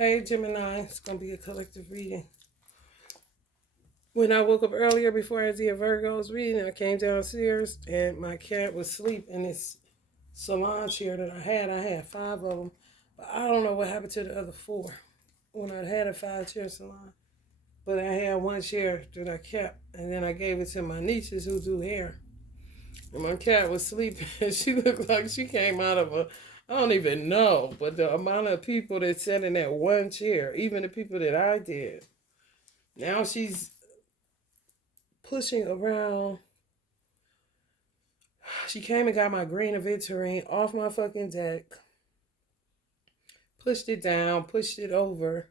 Hey Gemini, it's gonna be a collective reading. When I woke up earlier before I did Virgo's reading, I came downstairs and my cat was asleep in this salon chair that I had. I had five of them, but I don't know what happened to the other four when I had a 5 chair salon. But I had one chair that I kept, and then I gave it to my nieces who do hair. And my cat was sleeping. She looked like she came out of a, I don't even know, but the amount of people that sat in that one chair, even the people that I did. Now she's pushing around. She came and got my green aventurine off my fucking deck, pushed it down, pushed it over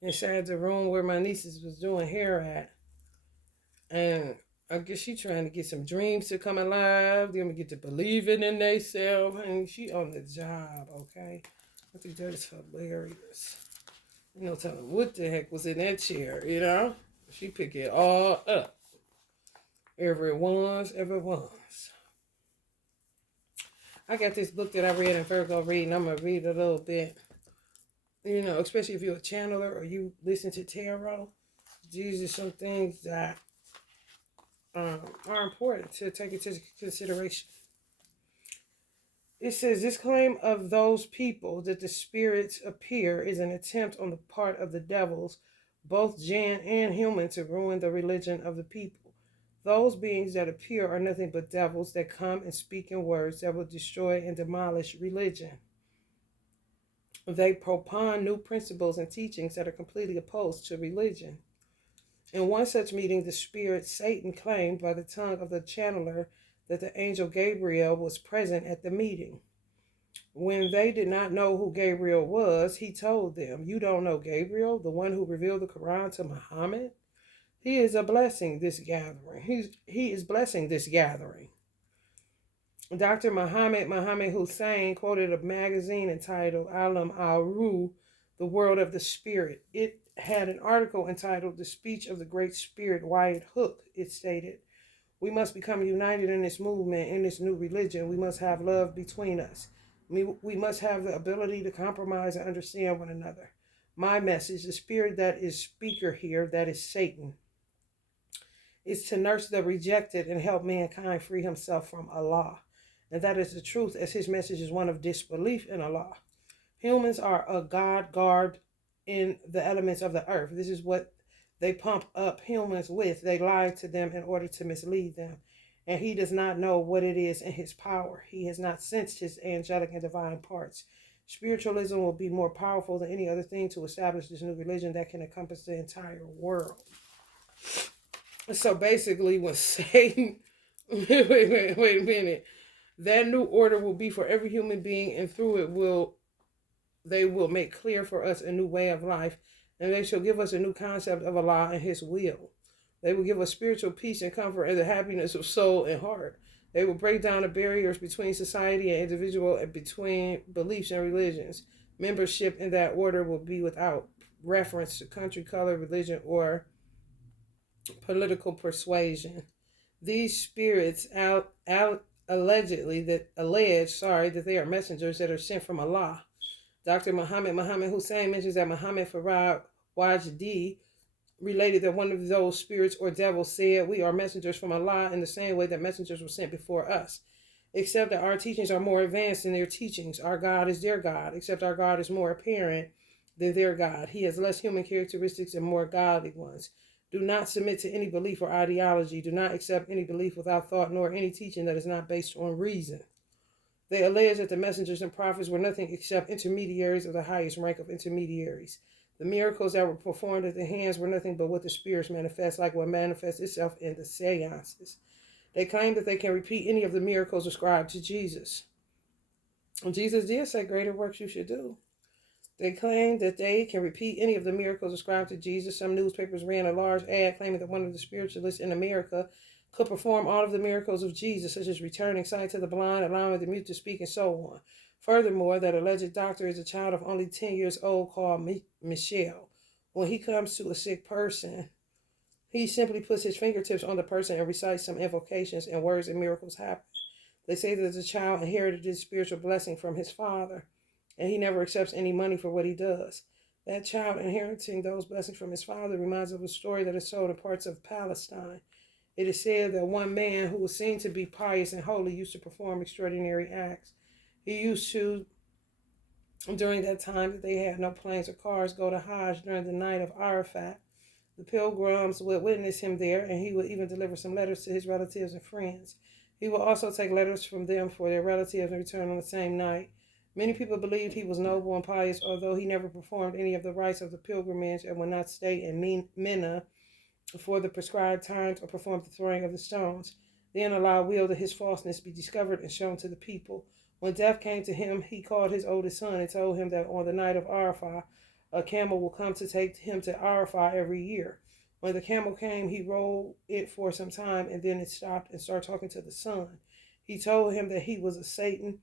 inside the room where my nieces was doing hair at. And I guess she trying to get some dreams to come alive. They're gonna get to believing in themselves. And she on the job, okay? I think that is hilarious. You know, telling what the heck was in that chair, you know? She pick it all up. Everyone's. I got this book that I read in Virgo reading. I'm going to read a little bit. You know, especially if you're a channeler or you listen to tarot. These are some things that are important to take into consideration. It says, this claim of those people that the spirits appear is an attempt on the part of the devils, both jinn and human, to ruin the religion of the people. Those beings that appear are nothing but devils that come and speak in words that will destroy and demolish religion. They propound new principles and teachings that are completely opposed to religion. In one such meeting, the spirit Satan claimed by the tongue of the channeler that the angel Gabriel was present at the meeting. When they did not know who Gabriel was, he told them, "You don't know Gabriel, the one who revealed the Quran to Muhammad? He is blessing this gathering. He is blessing this gathering." Dr. Muhammad Hussein quoted a magazine entitled Alam al-Ruh, The World of the Spirit. It had an article entitled The Speech of the Great Spirit Wyatt Hook. It stated, "We must become united in this movement, in this new religion. We must have love between us. We must have the ability to compromise and understand one another. My message, the spirit that is speaker here, that is Satan, is to nurse the rejected and help mankind free himself from Allah. And that is the truth, as his message is one of disbelief in Allah. Humans are a god garbed in the elements of the earth. This is what they pump up humans with. They lie to them in order to mislead them. And he does not know what it is in his power. He has not sensed his angelic and divine parts. Spiritualism will be more powerful than any other thing to establish this new religion that can encompass the entire world." So basically, when Satan, wait a minute, that new order will be for every human being, and through it they will make clear for us a new way of life, and they shall give us a new concept of Allah and his will. They will give us spiritual peace and comfort and the happiness of soul and heart. They will break down the barriers between society and individual and between beliefs and religions. Membership in that order will be without reference to country, color, religion, or political persuasion. These spirits allege that they are messengers that are sent from Allah. Dr. Muhammad Hussein mentions that Muhammad Farad Wajdi related that one of those spirits or devils said, "We are messengers from Allah in the same way that messengers were sent before us, except that our teachings are more advanced than their teachings. Our God is their God, except our God is more apparent than their God. He has less human characteristics and more godly ones. Do not submit to any belief or ideology. Do not accept any belief without thought, nor any teaching that is not based on reason." They allege that the messengers and prophets were nothing except intermediaries of the highest rank of intermediaries. The miracles that were performed at their hands were nothing but what the spirits manifest, like what manifests itself in the seances. They claim that they can repeat any of the miracles ascribed to Jesus. And Jesus did say, "Greater works you should do." They claim that they can repeat any of the miracles ascribed to Jesus. Some newspapers ran a large ad claiming that one of the spiritualists in America could perform all of the miracles of Jesus, such as returning sight to the blind, allowing the mute to speak, and so on. Furthermore, that alleged doctor is a child of only 10 years old called Michelle. When he comes to a sick person, he simply puts his fingertips on the person and recites some invocations, and words and miracles happen. They say that the child inherited this spiritual blessing from his father, and he never accepts any money for what he does. That child inheriting those blessings from his father reminds of a story that is told in parts of Palestine. It is said that one man who was seen to be pious and holy used to perform extraordinary acts. He used to, during that time that they had no planes or cars, go to Hajj during the night of Arafat. The pilgrims would witness him there, and he would even deliver some letters to his relatives and friends. He would also take letters from them for their relatives and return on the same night. Many people believed he was noble and pious, although he never performed any of the rites of the pilgrimage and would not stay in Mina for the prescribed times or perform the throwing of the stones. Then Allah willed that his falseness be discovered and shown to the people. When death came to him, he called his oldest son and told him that on the night of Arafah, a camel will come to take him to Arafah every year. When the camel came, he rode it for some time and then it stopped and started talking to the son. He told him that he was a Satan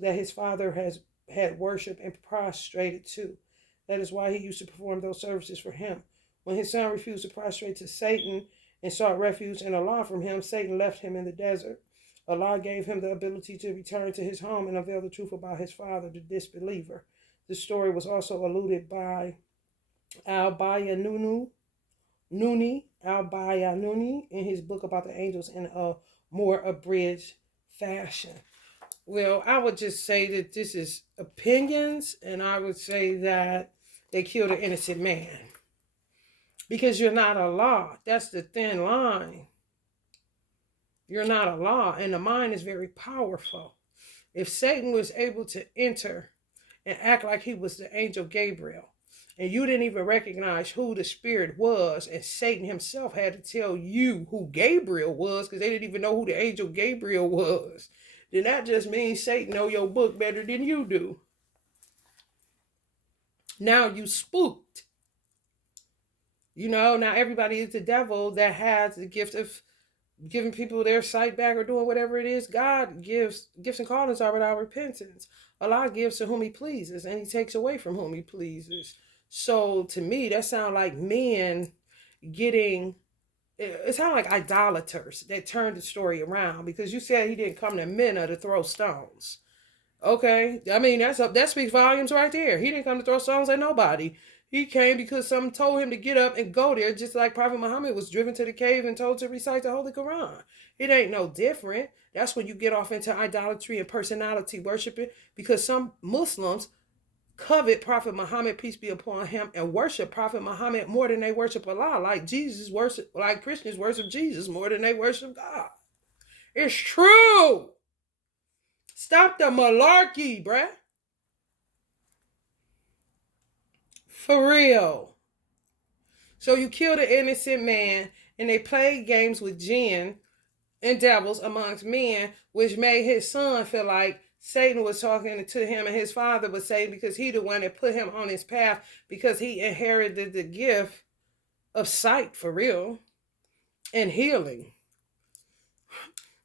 that his father had worshipped and prostrated to. That is why he used to perform those services for him. When his son refused to prostrate to Satan and sought refuge in Allah from him, Satan left him in the desert. Allah gave him the ability to return to his home and unveil the truth about his father, the disbeliever. This story was also alluded by Al-Bayanuni in his book about the angels in a more abridged fashion. Well, I would just say that this is opinions, and I would say that they killed an innocent man. Because you're not Allah. That's the thin line. You're not Allah, and the mind is very powerful. If Satan was able to enter and act like he was the angel Gabriel, and you didn't even recognize who the spirit was, and Satan himself had to tell you who Gabriel was because they didn't even know who the angel Gabriel was, then that just means Satan know your book better than you do. Now you spooked. Now everybody is the devil that has the gift of giving people their sight back or doing whatever it is. God gives gifts and callings are without repentance. Allah gives to whom he pleases, and he takes away from whom he pleases. So to me, that sounds like men getting, it sounds like idolaters that turned the story around, because you said he didn't come to Mina to throw stones. Okay, I mean, that speaks volumes right there. He didn't come to throw stones at nobody. He came because someone told him to get up and go there, just like Prophet Muhammad was driven to the cave and told to recite the Holy Quran. It ain't no different. That's when you get off into idolatry and personality worshiping, because some Muslims covet Prophet Muhammad, peace be upon him, and worship Prophet Muhammad more than they worship Allah. Like Christians worship Jesus more than they worship God. It's true. Stop the malarkey, bruh. For real. So you killed an innocent man, and they played games with jinn and devils amongst men, which made his son feel like Satan was talking to him, and his father was saying because he the one that put him on his path, because he inherited the gift of sight, for real, and healing.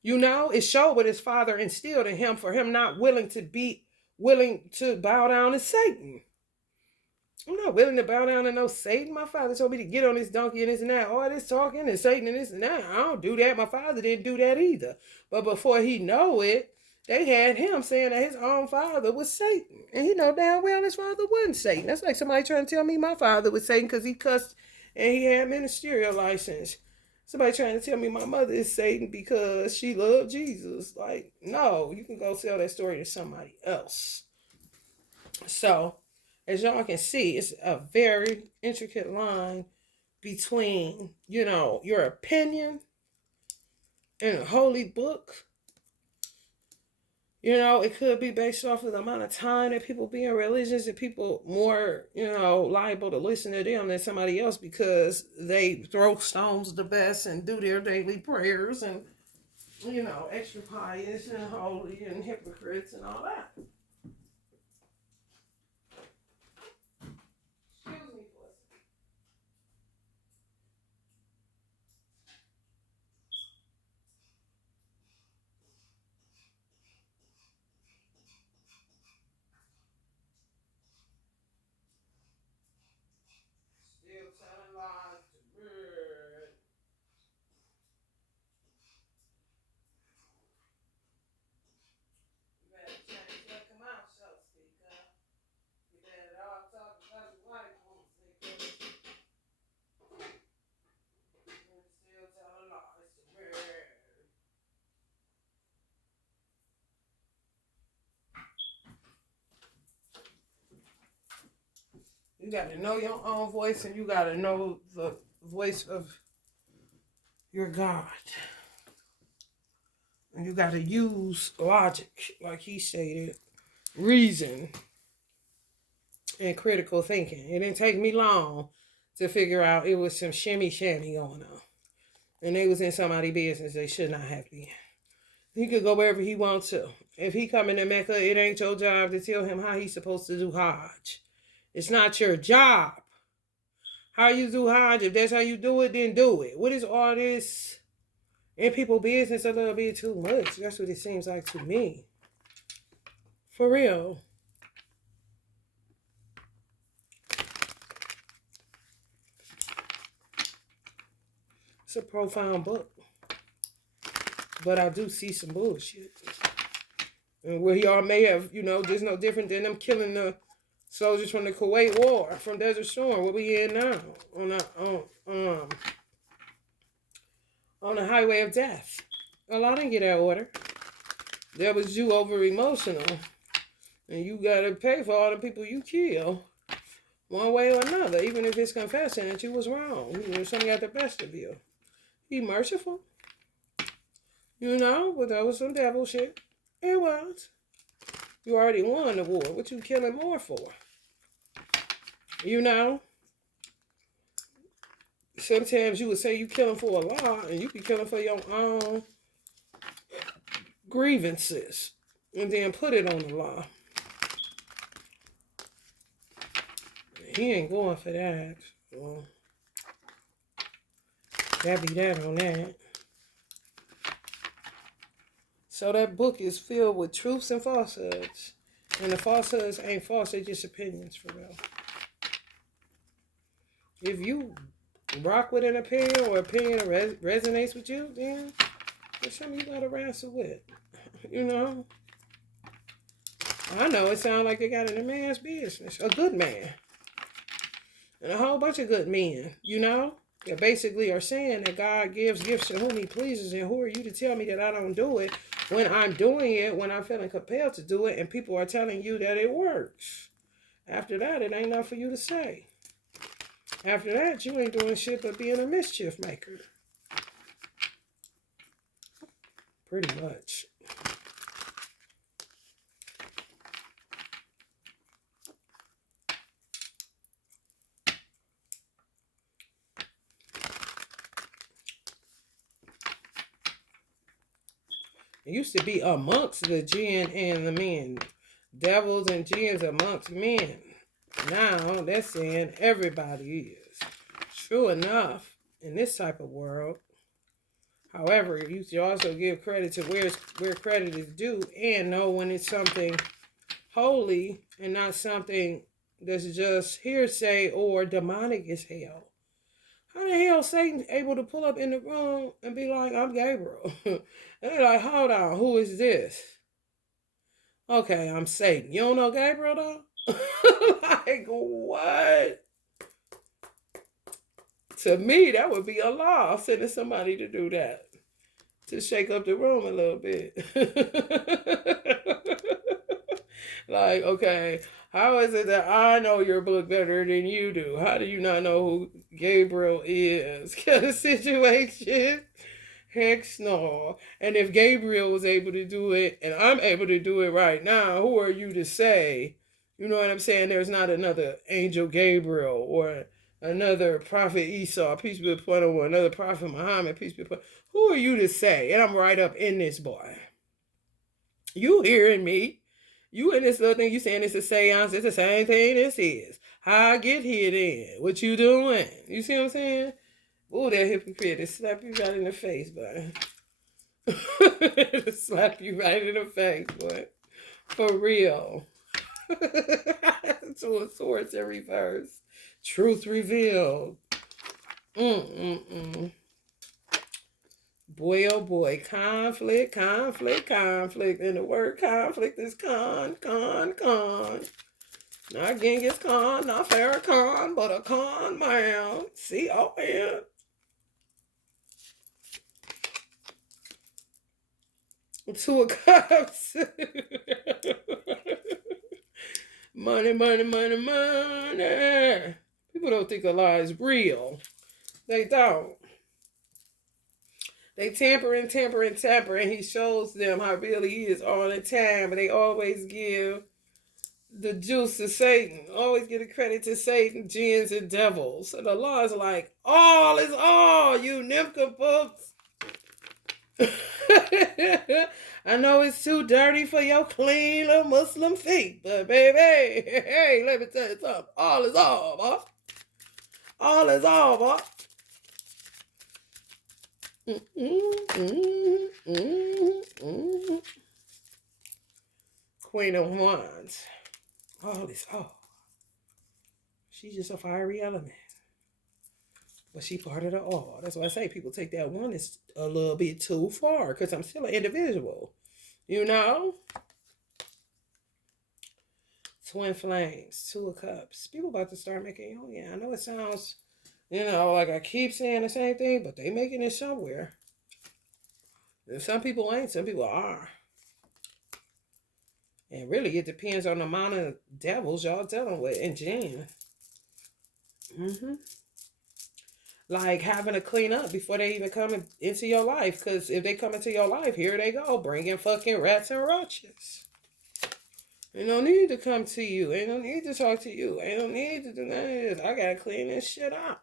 It showed what his father instilled in him, for him not willing to bow down to Satan. I'm not willing to bow down to no Satan. My father told me to get on this donkey and this and that. All this talking and Satan and this and that. I don't do that. My father didn't do that either. But before he know it, they had him saying that his own father was Satan. And he know damn well his father wasn't Satan. That's like somebody trying to tell me my father was Satan because he cussed and he had ministerial license. Somebody trying to tell me my mother is Satan because she loved Jesus. Like, no, you can go sell that story to somebody else. So, as y'all can see, it's a very intricate line between, your opinion and a holy book. It could be based off of the amount of time that people be in religions, and people more, liable to listen to them than somebody else because they throw stones the best and do their daily prayers and, extra pious and holy and hypocrites and all that. Still telling lies to bird. You better change that You got to know your own voice, and you got to know the voice of your God. And you got to use logic, like he stated, reason, and critical thinking. It didn't take me long to figure out it was some shimmy shammy going on. And they was in somebody's business they should not have been. He could go wherever he wants to. If he coming to Mecca, it ain't your job to tell him how he's supposed to do Hajj. It's not your job. How you do Hajj, if that's how you do it, then do it. What is all this in people's business a little bit too much? That's what it seems like to me. For real. It's a profound book. But I do see some bullshit. And where y'all may have, just no different than them killing the soldiers from the Kuwait War, from Desert Storm, what we in now, on the highway of death. Well, I didn't get that order. That was you over emotional. And you gotta pay for all the people you kill. One way or another, even if it's confessing that you was wrong. Something got the best of you. Be merciful. But that was some devil shit. It was. You already won the war. What you killing more for? Sometimes you would say you killing for a law, and you be killing for your own grievances, and then put it on the law. He ain't going for that. So that be that on that. So that book is filled with truths and falsehoods. And the falsehoods ain't false, they're just opinions for real. If you rock with an opinion or opinion resonates with you, then there's something you gotta wrestle with. I know it sounds like they got in a man's business. A good man. And a whole bunch of good men, that basically are saying that God gives gifts to whom he pleases, and who are you to tell me that I don't do it when I'm doing it, when I'm feeling compelled to do it, and people are telling you that it works. After that, it ain't nothing for you to say. After that, you ain't doing shit but being a mischief maker. Pretty much. It used to be amongst the jinn and the men. Devils and jinns amongst men. Now, they're saying everybody is. True enough, in this type of world. However, you should also give credit to where credit is due, and know when it's something holy and not something that's just hearsay or demonic as hell. How the hell Satan able to pull up in the room and be like, I'm Gabriel? And they're like, hold on, who is this? Okay, I'm Satan. You don't know Gabriel though? Like, what? To me, that would be a law, sending somebody to do that. To shake up the room a little bit. Like, okay, how is it that I know your book better than you do? How do you not know who Gabriel is? Kind of situation. Heck no. And if Gabriel was able to do it, and I'm able to do it right now, who are you to say? You know what I'm saying? There's not another angel Gabriel or another prophet Esau, peace be upon him, or another prophet Muhammad, peace be upon him. Who are you to say? And I'm right up in this, boy. You hearing me? You in this little thing, you saying it's a seance, it's the same thing this is. How I get here then? What you doing? You see what I'm saying? Ooh, that hypocrite, it slap you right in the face, boy. Slap you right in the face, boy. For real. To a source in reverse. Truth revealed. Boy, oh boy, conflict. And the word conflict is con. Not Genghis Khan, not Farrakhan, but a con man. C-O-N. To a cops. Money, money, money, money. People don't think a lie is real. They don't. They tamper and tamper and tamper, and he shows them how real he is all the time. But they always give the juice to Satan. Always give the credit to Satan, jinns, and devils. And the law is like, all is all, you nincompoops. I know it's too dirty for your clean little Muslim feet, but baby, hey, let me tell you something. All is all, boss. All is all, boss. Queen of Wands. All is all. She's just a fiery element. But she part of the all. That's why I say people take that one is a little bit too far. Because I'm still an individual. You know? Twin flames. 2 of cups. People about to start making, oh yeah, I know it sounds, like I keep saying the same thing, but they making it somewhere. And some people ain't, some people are. And really, it depends on the amount of devils y'all dealing with and jinn. Like having to clean up before they even come into your life. Because if they come into your life, here they go, bringing fucking rats and roaches. They don't need to come to you. They don't need to talk to you. They don't need to do none of this. I gotta clean this shit up.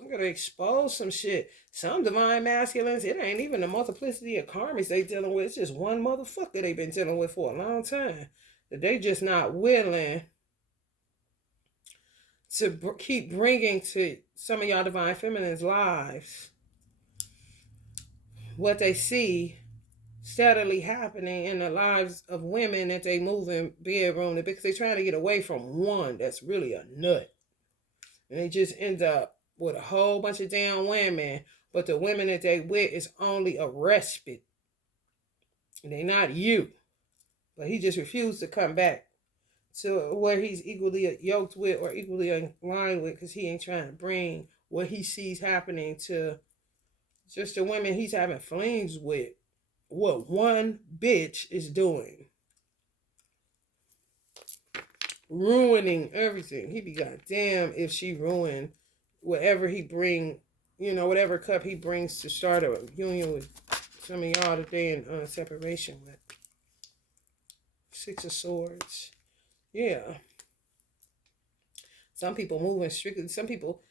I'm gonna expose some shit. Some divine masculines, it ain't even the multiplicity of karmas they dealing with. It's just one motherfucker they been dealing with for a long time. That they just not willing to keep bringing to some of y'all divine feminines' lives what they see steadily happening in the lives of women that they move in bedroom, because they're trying to get away from one that's really a nut. And they just end up with a whole bunch of damn women, but the women that they with is only a respite. And they not you. But he just refused to come back to where he's equally yoked with or equally in line with, because he ain't trying to bring what he sees happening to just the women he's having flings with, what one bitch is doing. Ruining everything. He be goddamn if she ruined whatever he bring, whatever cup he brings to start a union with some of y'all that they in separation with. 6 of Swords. Yeah. Some people moving strictly. Some people,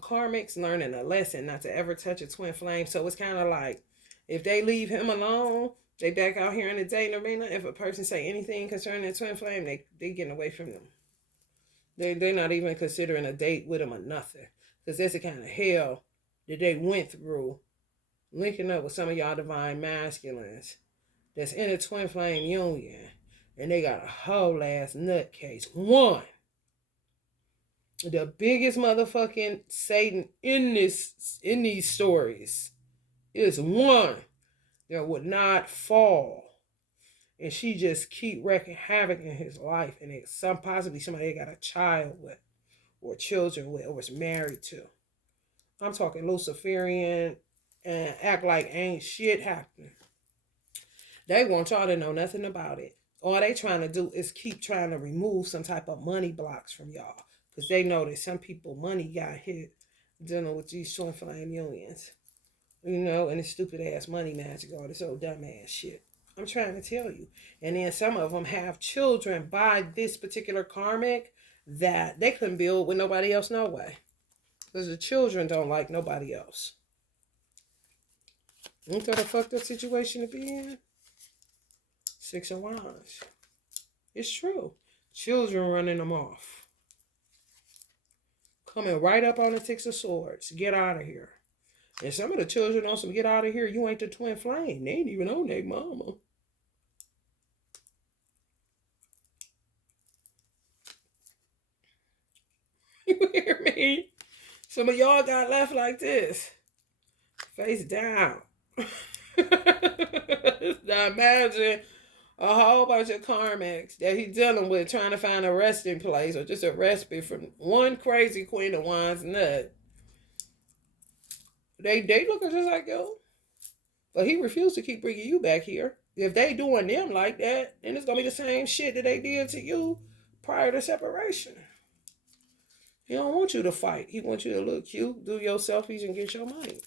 karmics learning a lesson not to ever touch a twin flame. So it's kind of like, if they leave him alone, they back out here in the dating arena. If a person say anything concerning a twin flame, they getting away from them. They're not even considering a date with them or nothing. Because that's the kind of hell that they went through linking up with some of y'all divine masculines that's in a twin flame union. And they got a whole ass nutcase. One. The biggest motherfucking Satan in these stories is one that would not fall. And she just keep wreaking havoc in his life. And it's possibly somebody they got a child with, or children with, or was married to. I'm talking Luciferian and act like ain't shit happening. They want y'all to know nothing about it. All they trying to do is keep trying to remove some type of money blocks from y'all. Because they know that some people money got hit dealing with these twin flame unions. And it's stupid ass money magic, all this old dumb ass shit. I'm trying to tell you. And then some of them have children by this particular karmic that they couldn't build with nobody else no way. Because the children don't like nobody else. Ain't that a fucked up situation to be in? 6 of Wands. It's true. Children running them off. Coming right up on the 6 of Swords. Get out of here. And some of the children on some get out of here. You ain't the twin flame. They ain't even on their mama. You hear me? Some of y'all got left like this. Face down. Now imagine a whole bunch of karmics that he's dealing with, trying to find a resting place or just a respite from one crazy Queen of Wands nut. They looking just like you. But he refused to keep bringing you back here. If they doing them like that, then it's gonna be the same shit that they did to you prior to separation. He don't want you to fight. He wants you to look cute, do your selfies, and get your money.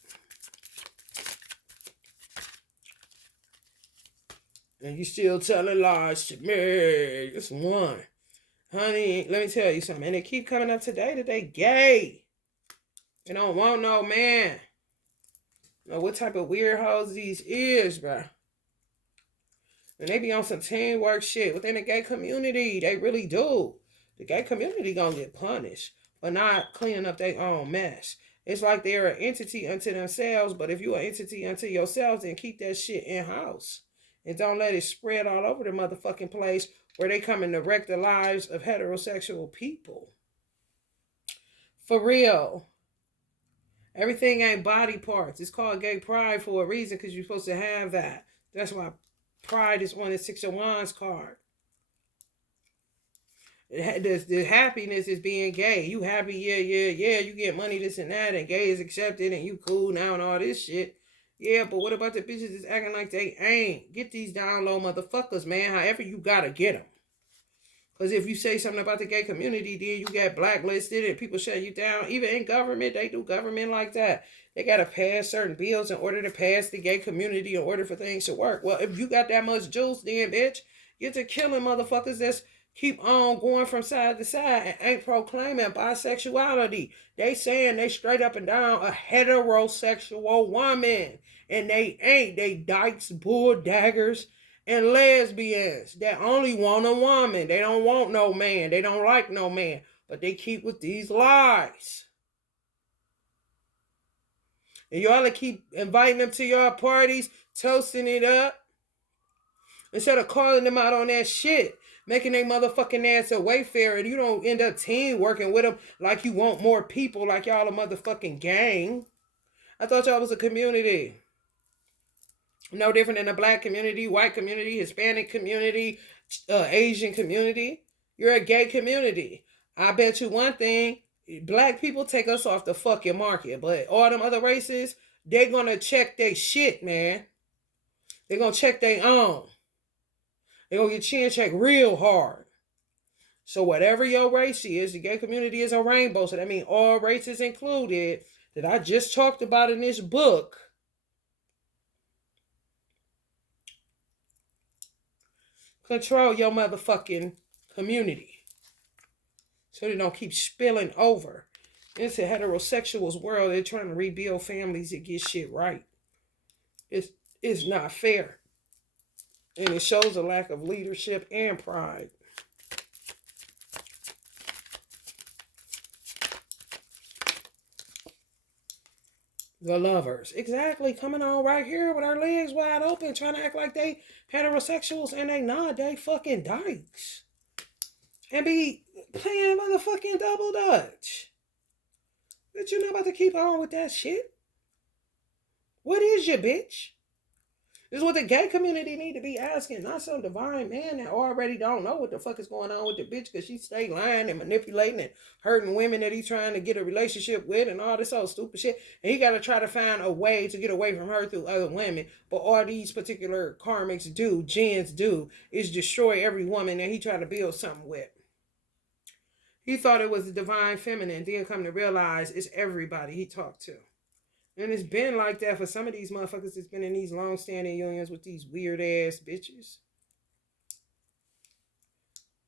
And you still telling lies to me. It's one. Honey, let me tell you something. And they keep coming up today that they gay. They don't want no man. Know what type of weird hoes these is, bro. And they be on some teamwork shit within the gay community. They really do. The gay community gonna get punished for not cleaning up their own mess. It's like they're an entity unto themselves, but if you're an entity unto yourselves, then keep that shit in-house. And don't let it spread all over the motherfucking place where they come and wreck the lives of heterosexual people. For real. Everything ain't body parts. It's called gay pride for a reason because you're supposed to have that. That's why pride is on the Six of Wands card. The happiness is being gay. You happy, yeah. You get money, this and that, and gay is accepted, and you cool now and all this shit. Yeah, but what about the bitches that's acting like they ain't? Get these down low motherfuckers, man. However you gotta get them. Because if you say something about the gay community, then you get blacklisted and people shut you down. Even in government, they do government like that. They got to pass certain bills in order to pass the gay community in order for things to work. Well, if you got that much juice, then, bitch, get to killing motherfuckers that's keep on going from side to side and ain't proclaiming bisexuality. They saying they straight up and down a heterosexual woman. And they ain't. They dykes, bull daggers, and lesbians that only want a woman. They don't want no man. They don't like no man. But they keep with these lies. And y'all keep inviting them to your parties, toasting it up. Instead of calling them out on that shit. Making their motherfucking ass a wayfarer. And you don't end up team working with them like you want more people like y'all a motherfucking gang. I thought y'all was a community. No different than a black community, white community, Hispanic community, Asian community. You're a gay community. I bet you one thing, black people take us off the fucking market. But all them other races, they're going to check their shit, man. They're going to check their own. They're going to get chin checked real hard. So whatever your race is, the gay community is a rainbow. So that means all races included that I just talked about in this book. Control your motherfucking community. So they don't keep spilling over. It's a heterosexuals world. They're trying to rebuild families to get shit right. It's not fair. And it shows a lack of leadership and pride. The lovers. Exactly. Coming on right here with our legs wide open, trying to act like they heterosexuals, and they not. They fucking dykes. And be playing motherfucking double dutch. But you're not about to keep on with that shit. What is you, bitch? This is what the gay community need to be asking. Not some divine man that already don't know what the fuck is going on with the bitch because she stay lying and manipulating and hurting women that he's trying to get a relationship with and all this old stupid shit. And he got to try to find a way to get away from her through other women. But all these particular karmics do, jinns do, is destroy every woman that he trying to build something with. He thought it was the divine feminine. Then come to realize it's everybody he talked to. And it's been like that for some of these motherfuckers that's been in these long-standing unions with these weird-ass bitches.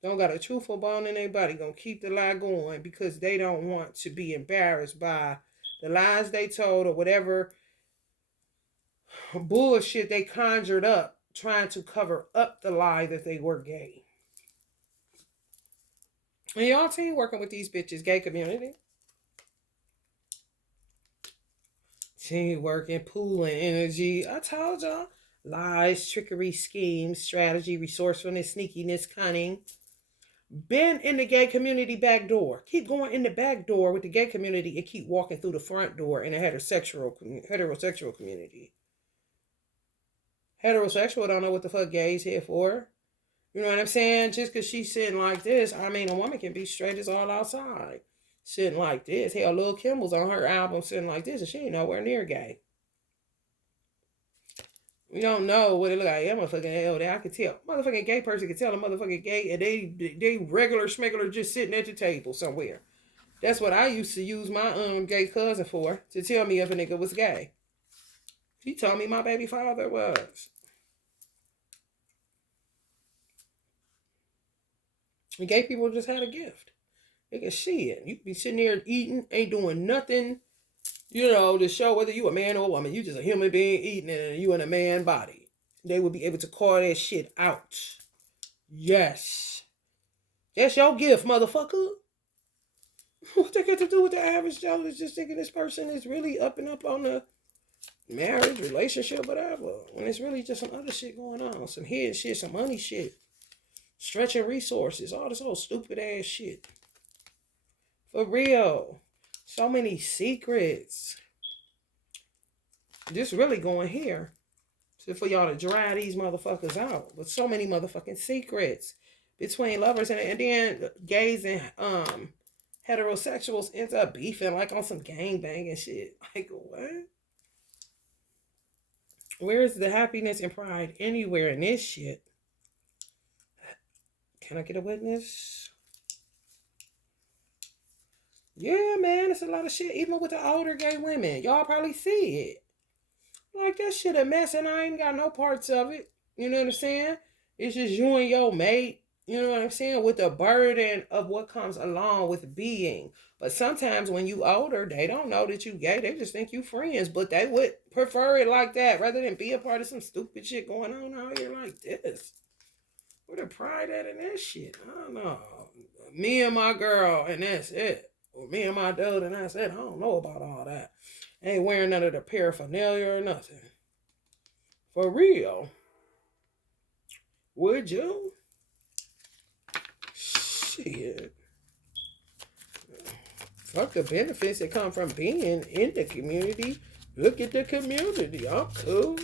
Don't got a truthful bone in their body. Gonna keep the lie going because they don't want to be embarrassed by the lies they told or whatever bullshit they conjured up trying to cover up the lie that they were gay. And y'all team working with these bitches, gay community. Teamwork and pooling energy. I told y'all. Lies, trickery, schemes, strategy, resourcefulness, sneakiness, cunning. Been in the gay community back door. Keep going in the back door with the gay community and keep walking through the front door in a heterosexual community. Heterosexual don't know what the fuck gay's here for. You know what I'm saying? Just because she's sitting like this, I mean, a woman can be straight as all outside. Sitting like this. Hell, Lil' Kim was on her album sitting like this, and she ain't nowhere near gay. You don't know what it look like. I'm motherfucking hell that I can tell. Motherfucking gay person can tell a motherfucking gay and they regular schmegular just sitting at the table somewhere. That's what I used to use my gay cousin for, to tell me if a nigga was gay. He told me my baby father was. And gay people just had a gift. They can see it. You can be sitting there eating, ain't doing nothing, to show whether you a man or a woman. You just a human being eating and you in a man body. They would be able to call that shit out. Yes. That's your gift, motherfucker. What they got to do with the average Joe is just thinking this person is really up and up on the marriage, relationship, whatever. When it's really just some other shit going on. Some head shit, some money shit. Stretching resources. All this old stupid ass shit. For real. So many secrets. This really going here. So for y'all to dry these motherfuckers out. With so many motherfucking secrets. Between lovers and then gays and heterosexuals ends up beefing like on some gangbang and shit. Like what? Where's the happiness and pride anywhere in this shit? Can I get a witness? Yeah, man, it's a lot of shit. Even with the older gay women. Y'all probably see it. Like, that shit a mess and I ain't got no parts of it. You know what I'm saying? It's just you and your mate. You know what I'm saying? With the burden of what comes along with being. But sometimes when you older, they don't know that you gay. They just think you friends. But they would prefer it like that rather than be a part of some stupid shit going on out here like this. Where the pride at in that shit? I don't know. Me and my girl and that's it. Or me and my dude and that's it. I don't know about all that. Ain't wearing none of the paraphernalia or nothing. For real. Would you? Shit. Fuck the benefits that come from being in the community. Look at the community. I'm cool.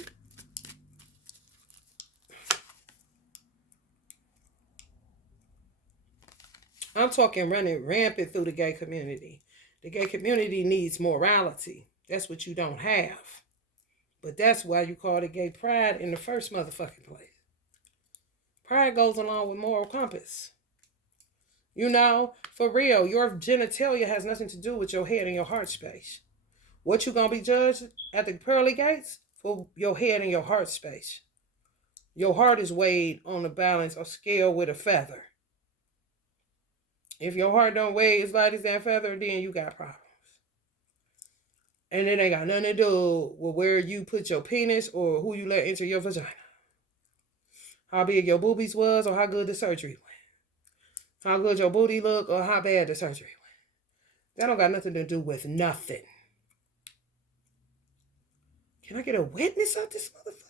I'm talking running rampant through the gay community. The gay community needs morality. That's what you don't have. But that's why you call it gay pride in the first motherfucking place. Pride goes along with moral compass. You know, for real, your genitalia has nothing to do with your head and your heart space. What you gonna be judged at the pearly gates? For your head and your heart space. Your heart is weighed on the balance or scale with a feather. If your heart don't weigh as light as that feather, then you got problems. And it ain't got nothing to do with where you put your penis or who you let enter your vagina. How big your boobies was or how good the surgery went. How good your booty look or how bad the surgery went. That don't got nothing to do with nothing. Can I get a witness of this motherfucker?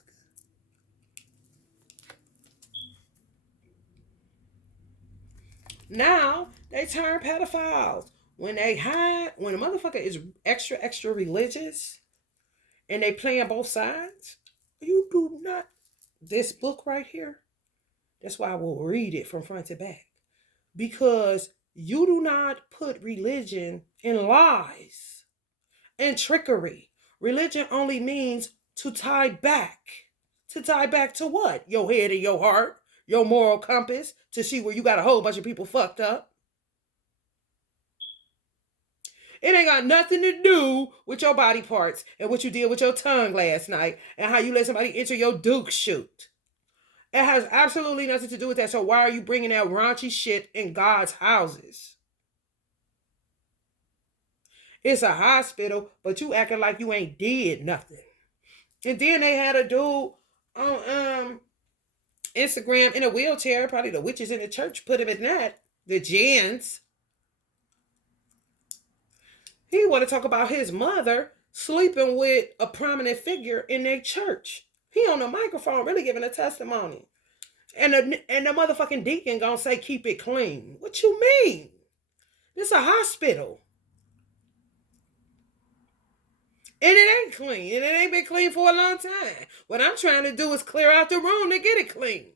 Now, they turn pedophiles. When a motherfucker is extra religious and they playing both sides, you do not. This book right here, that's why I will read it from front to back. Because you do not put religion in lies and trickery. Religion only means to tie back. To tie back to what? Your head and your heart, your moral compass, to see where you got a whole bunch of people fucked up. It ain't got nothing to do with your body parts and what you did with your tongue last night and how you let somebody enter your Duke shoot. It has absolutely nothing to do with that. So why are you bringing that raunchy shit in God's houses? It's a hospital, but you acting like you ain't did nothing. And then they had a dude on Instagram in a wheelchair. Probably the witches in the church put him in that. The gens. He want to talk about his mother sleeping with a prominent figure in their church. He on the microphone really giving a testimony. And the motherfucking deacon gonna say keep it clean. What you mean? This a hospital. And it ain't clean. And it ain't been clean for a long time. What I'm trying to do is clear out the room to get it clean.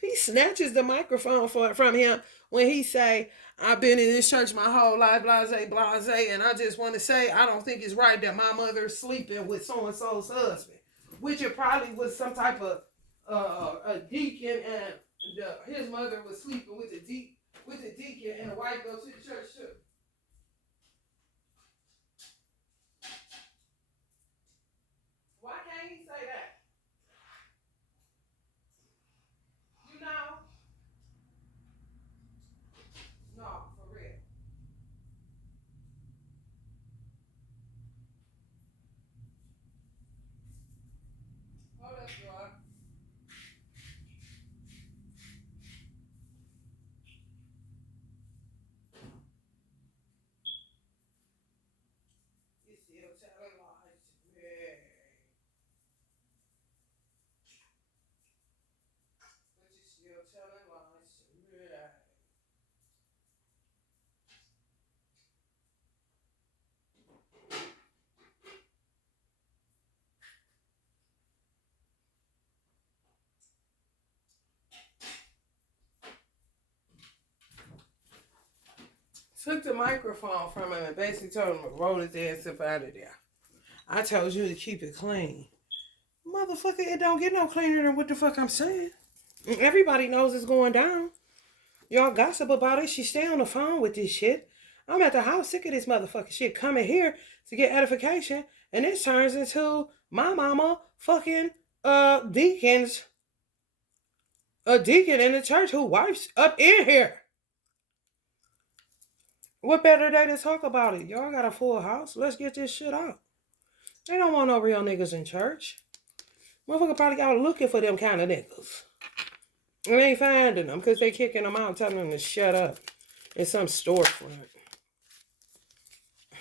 He snatches the microphone from him when he say, I've been in this church my whole life, blase, and I just want to say, I don't think it's right that my mother's sleeping with so-and-so's husband. which it probably was some type of a deacon, and his mother was sleeping with the deacon, and the wife go to the church too. Why can't he say that? You know? No, for real. Hold up, girl. You still telling lies to me. But you still telling lies to me. Took the microphone from him and basically told him to roll his ass up out of there. I told you to keep it clean. Motherfucker, it don't get no cleaner than what the fuck I'm saying. Everybody knows it's going down. Y'all gossip about it. She stay on the phone with this shit. I'm at the house sick of this motherfucking shit coming here to get edification. And this turns into my mama fucking deacons. A deacon in the church who wife's up in here. What better day to talk about it? Y'all got a full house. Let's get this shit out. They don't want no real niggas in church. Motherfucker probably out looking for them kind of niggas. And they ain't finding them because they kicking them out and telling them to shut up in some storefront.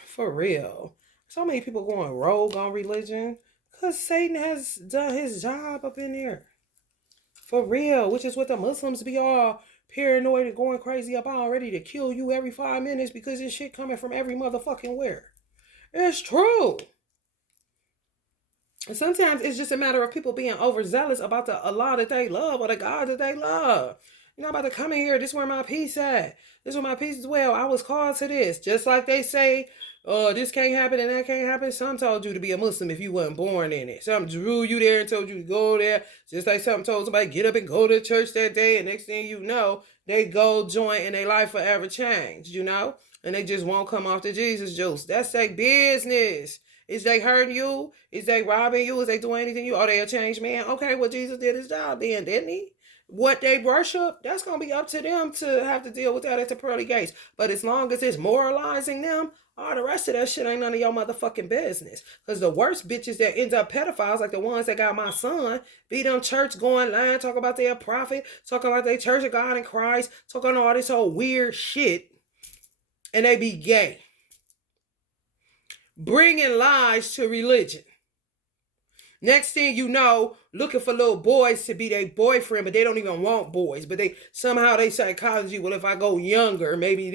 For real. So many people going rogue on religion because Satan has done his job up in there. For real. Which is what the Muslims be all paranoid and going crazy about, ready to kill you every 5 minutes because this shit coming from every motherfucking where. It's true. And sometimes it's just a matter of people being overzealous about the Allah that they love or the God that they love. You're not about to come in here. This is where my peace at. This is where my peace is well. I was called to this. Just like they say, this can't happen and that can't happen. Some told you to be a Muslim if you wasn't born in it. Some drew you there and told you to go there. Just like some told somebody get up and go to church that day. And next thing you know, they go join and their life forever changed, you know? And they just won't come off the Jesus juice. That's their business. Is they hurting you? Is they robbing you? Is they doing anything to you? Are they a changed man? Okay, well, Jesus did his job then, didn't he? What they worship, that's going to be up to them to have to deal with that at the pearly gates. But as long as it's moralizing them, all the rest of that shit ain't none of your motherfucking business. Because the worst bitches that end up pedophiles, like the ones that got my son, be them church going lying, talk about their prophet, talking about their church of God in Christ, talking all this whole weird shit, and they be gay. Bringing lies to religion. Next thing you know, looking for little boys to be their boyfriend, but they don't even want boys. But they psychology, well, if I go younger, maybe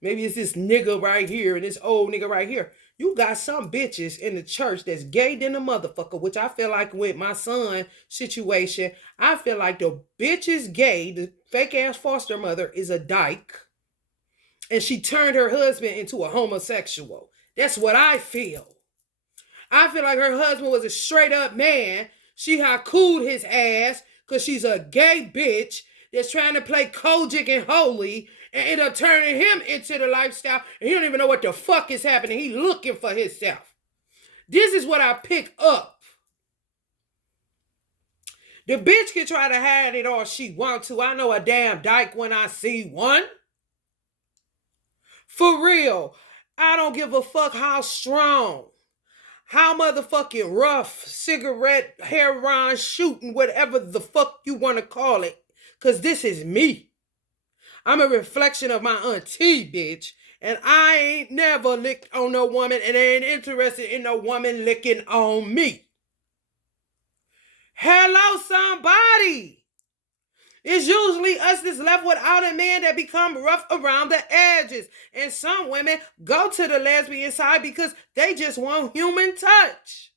it's this nigga right here and this old nigga right here. You got some bitches in the church that's gay than a motherfucker, which I feel like with my son situation, I feel like the bitch is gay, the fake ass foster mother is a dyke, and she turned her husband into a homosexual. That's what I feel. I feel like her husband was a straight up man. She haku'd his ass because she's a gay bitch that's trying to play Kojic and holy and end up turning him into the lifestyle. And he don't even know what the fuck is happening. He looking for himself. This is what I pick up. The bitch can try to hide it all she wants to. I know a damn dyke when I see one. For real. I don't give a fuck how strong, how motherfucking rough, cigarette, heroin, shooting, whatever the fuck you want to call it. Because this is me. I'm a reflection of my auntie, bitch. And I ain't never licked on no woman and ain't interested in no woman licking on me. Hello, somebody. It's usually us that's left without a man that become rough around the edges. And some women go to the lesbian side because they just want human touch.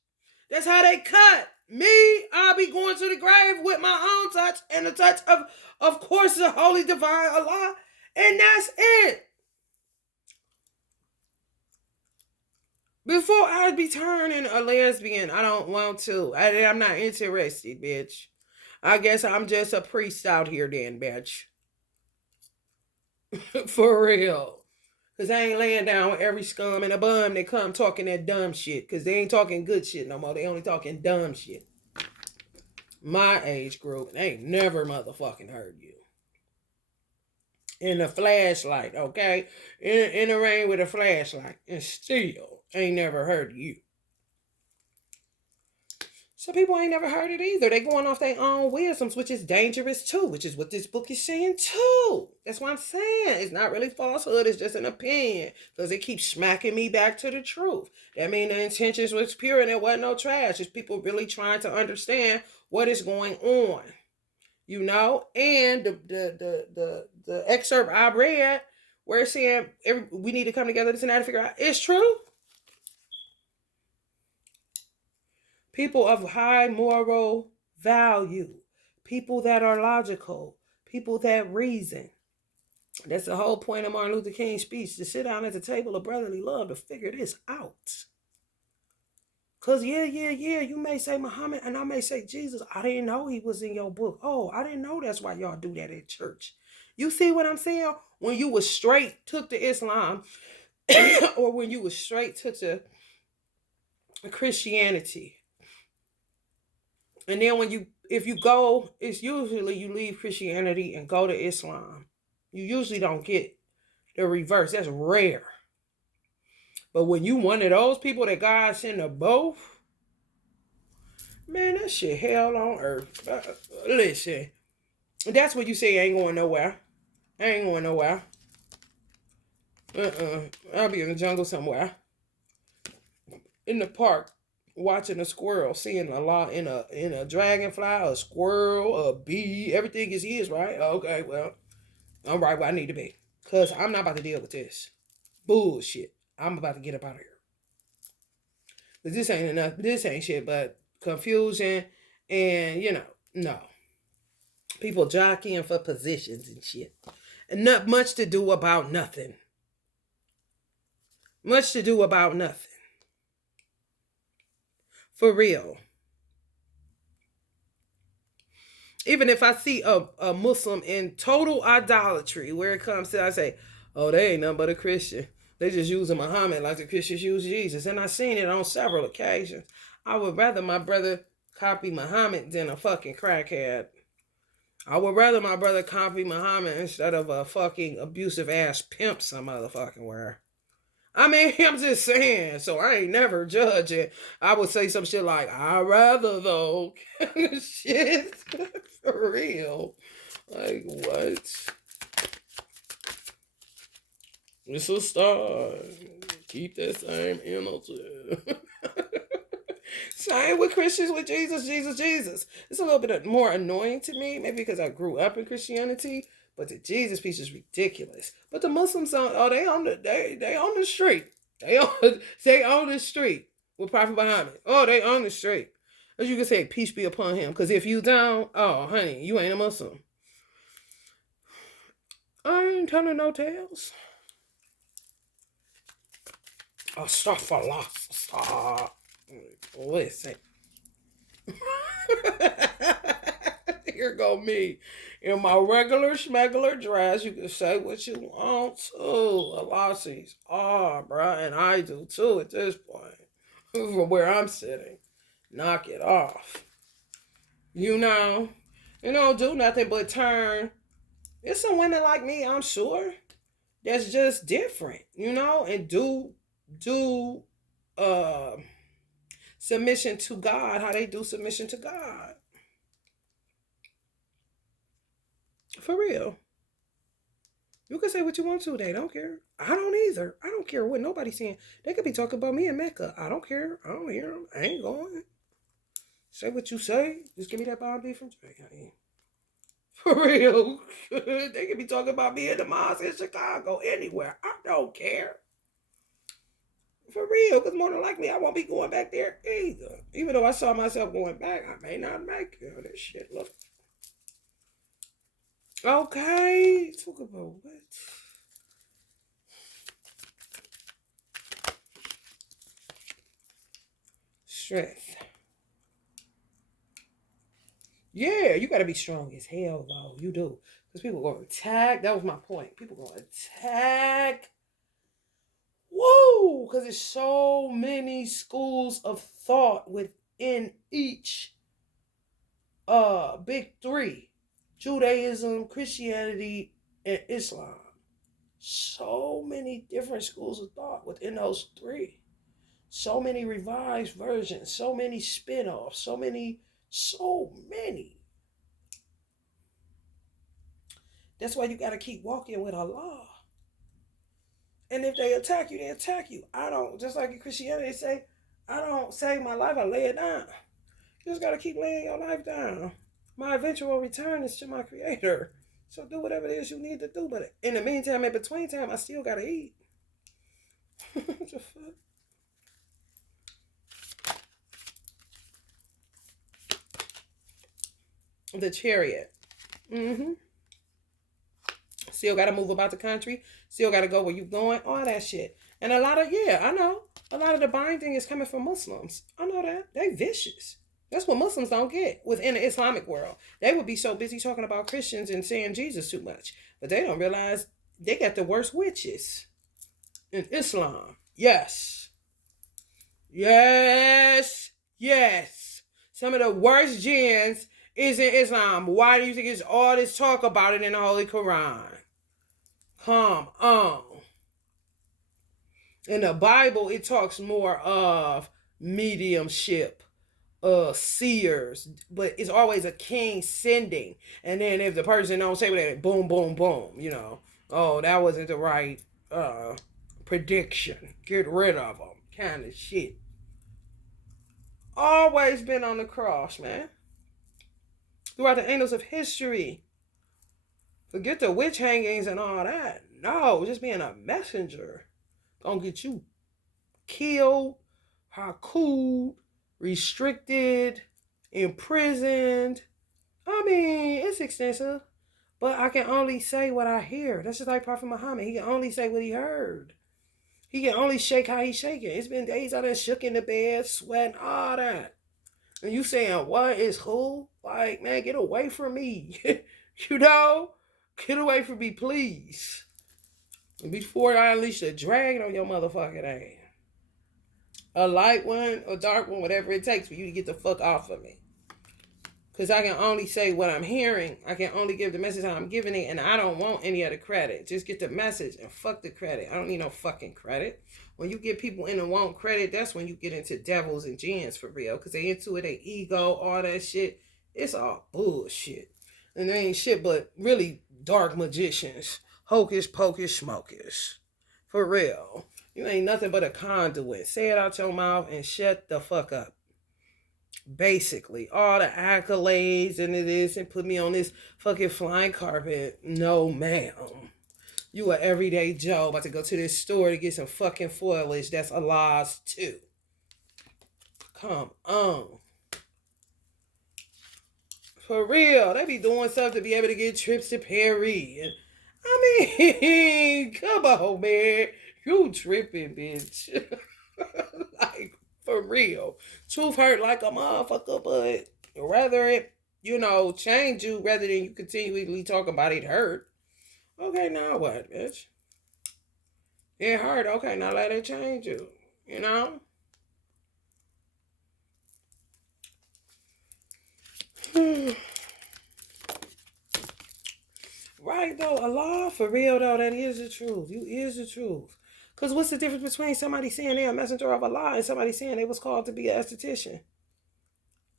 That's how they cut. Me, I'll be going to the grave with my own touch and the touch of course, the holy divine Allah. And that's it. Before I be turning a lesbian, I don't want to. I'm not interested, bitch. I guess I'm just a priest out here then, bitch. For real. Because I ain't laying down with every scum and a bum that come talking that dumb shit. Because they ain't talking good shit no more. They only talking dumb shit. My age group, they ain't never motherfucking heard you. In a flashlight, okay? In the rain with a flashlight. And still ain't never heard you. So people ain't never heard it either. They going off their own wisdoms, which is dangerous too, which is what this book is saying too. That's what I'm saying. It's not really falsehood. It's just an opinion because it keeps smacking me back to the truth. That means the intentions was pure and there wasn't no trash. It's people really trying to understand what is going on, you know. And the excerpt I read where it's saying we need to come together this and that to figure out it's true. People of high moral value, people that are logical, people that reason. That's the whole point of Martin Luther King's speech, to sit down at the table of brotherly love to figure this out. Because, yeah, you may say Muhammad and I may say Jesus. I didn't know he was in your book. Oh, I didn't know that's why y'all do that at church. You see what I'm saying? When you was straight, took to Islam, or when you was straight, took to Christianity. And then if you go, it's usually you leave Christianity and go to Islam. You usually don't get the reverse. That's rare. But when you one of those people that God send to both, man, that shit hell on earth. Listen, that's what you say ain't going nowhere. I ain't going nowhere. I'll be in the jungle somewhere. In the park. Watching a squirrel, seeing a lot in a dragonfly, a squirrel, a bee, everything is his, right? Okay, well, I'm right where I need to be. Because I'm not about to deal with this bullshit. I'm about to get up out of here. Because this ain't enough. This ain't shit but confusion and, no. People jockeying for positions and shit. And not much to do about nothing. Much to do about nothing. For real. Even if I see a Muslim in total idolatry, where it comes to, I say, oh, they ain't nothing but a Christian. They just using Muhammad like the Christians use Jesus. And I've seen it on several occasions. I would rather my brother copy Muhammad than a fucking crackhead. I would rather my brother copy Muhammad instead of a fucking abusive ass pimp some motherfucking where. I mean, I'm just saying, so I ain't never judging. I would say some shit like, I'd rather though. Shit. For real. Like, what? It's a star. Keep that same energy. Same with Christians with Jesus. It's a little bit more annoying to me, maybe because I grew up in Christianity. But the Jesus piece is ridiculous. But the Muslims they on the street. They on the street with Prophet Muhammad. Oh, they on the street. As you can say, peace be upon him. Because if you down, oh honey, you ain't a Muslim. I ain't telling no tales. Oh, stop. Listen. Here go me. In my regular schmegular dress, you can say what you want to. Alassi's. Oh, bruh, and I do too at this point. From where I'm sitting. Knock it off. You don't do nothing but turn. There's some women like me, I'm sure, that's just different, and do submission to God, how they do submission to God. For real. You can say what you want to. They don't care. I don't either. I don't care what nobody's saying. They could be talking about me in Mecca. I don't care. I don't hear them. I ain't going. Say what you say. Just give me that bomb beef from Jamaica. For real. They could be talking about me in the mosque in Chicago. Anywhere. I don't care. For real. Because more than likely, I won't be going back there either. Even though I saw myself going back, I may not make it. Oh, this shit, look. Okay, talk about what? strength. Yeah, you gotta be strong as hell, though. You do. Because people gonna attack. That was my point. People gonna attack. Woo! Because there's so many schools of thought within each big three. Judaism, Christianity, and Islam. So many different schools of thought within those three. So many revised versions, so many spin-offs, so many. That's why you got to keep walking with Allah. And if they attack you, they attack you. I don't, just like in Christianity, they say, I don't save my life, I lay it down. You just got to keep laying your life down. My eventual return is to my Creator. So do whatever it is you need to do. But in the meantime, in between time, I still got to eat. What the fuck? The Chariot. Still got to move about the country. Still got to go where you going. All that shit. And a lot of the binding is coming from Muslims. I know that. They vicious. That's what Muslims don't get within the Islamic world. They would be so busy talking about Christians and saying Jesus too much. But they don't realize they got the worst witches in Islam. Yes. Some of the worst jinns is in Islam. Why do you think there's all this talk about it in the Holy Quran? Come on. In the Bible, it talks more of mediumship, seers, but it's always a king sending. And then if the person don't say that, boom, boom, boom, oh, that wasn't the right prediction. Get rid of them, kind of shit. Always been on the cross, man. Throughout the annals of history. Forget the witch hangings and all that. No, just being a messenger gonna get you killed, haku'd, restricted, imprisoned. I mean, it's extensive. But I can only say what I hear. That's just like Prophet Muhammad. He can only say what he heard. He can only shake how he's shaking. It's been days I done shook in the bed, sweating, all that. And you saying, what is who? Like, man, get away from me. Get away from me, please. Before I unleash a dragon on your motherfucking ass. A light one, a dark one, whatever it takes for you to get the fuck off of me. Because I can only say what I'm hearing. I can only give the message how I'm giving it. And I don't want any of the credit. Just get the message and fuck the credit. I don't need no fucking credit. When you get people in and want credit, that's when you get into devils and jinns for real. Because they into it, they ego, all that shit. It's all bullshit. And they ain't shit but really dark magicians. Hocus pocus smokers. For real. You ain't nothing but a conduit. Say it out your mouth and shut the fuck up. Basically, all the accolades and it is and put me on this fucking flying carpet. No, ma'am. You a everyday Joe about to go to this store to get some fucking foliage. That's Allah's too. Come on. For real. They be doing stuff to be able to get trips to Paris. And I mean, come on, man. You tripping, bitch. Like, for real. Truth hurt like a motherfucker, but rather it, change you rather than you continually talk about it hurt. Okay, now what, bitch? It hurt. Okay, now let it change you. Right, though. Allah, for real, though, that is the truth. You is the truth. Because what's the difference between somebody saying they're a messenger of Allah and somebody saying they was called to be an esthetician?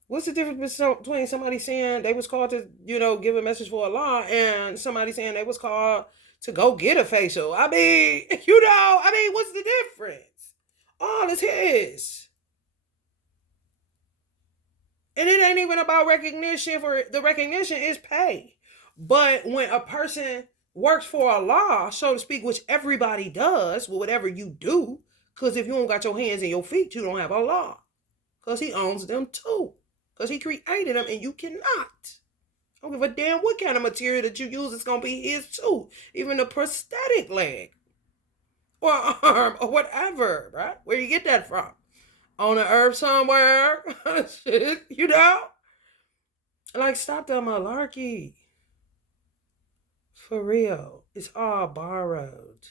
What's the difference between somebody saying they was called to, give a message for Allah and somebody saying they was called to go get a facial? I mean, what's the difference? All is his. And it ain't even about recognition. For the recognition is pay. But when a person works for Allah, so to speak, which everybody does with whatever you do, because if you don't got your hands and your feet, you don't have Allah. Because he owns them too. Because he created them and you cannot. I don't give a damn what kind of material that you use, it's going to be his too. Even a prosthetic leg or arm or whatever, right? Where you get that from? on the earth somewhere. Shit, you know? Like, stop the malarkey. For real. It's all borrowed.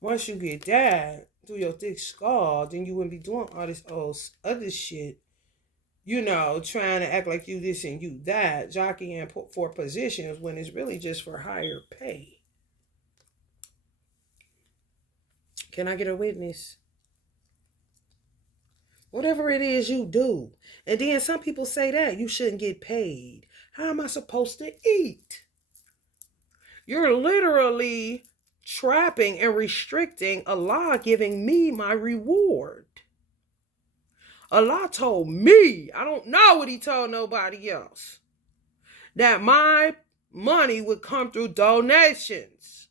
Once you get that through your thick skull, then you wouldn't be doing all this old other shit. You know, trying to act like you this and you that, jockeying for positions when it's really just for higher pay. Can I get a witness? Whatever it is you do. And then some people say that you shouldn't get paid. How am I supposed to eat? You're literally trapping and restricting Allah giving me my reward. Allah told me, I don't know what he told nobody else, that my money would come through donations.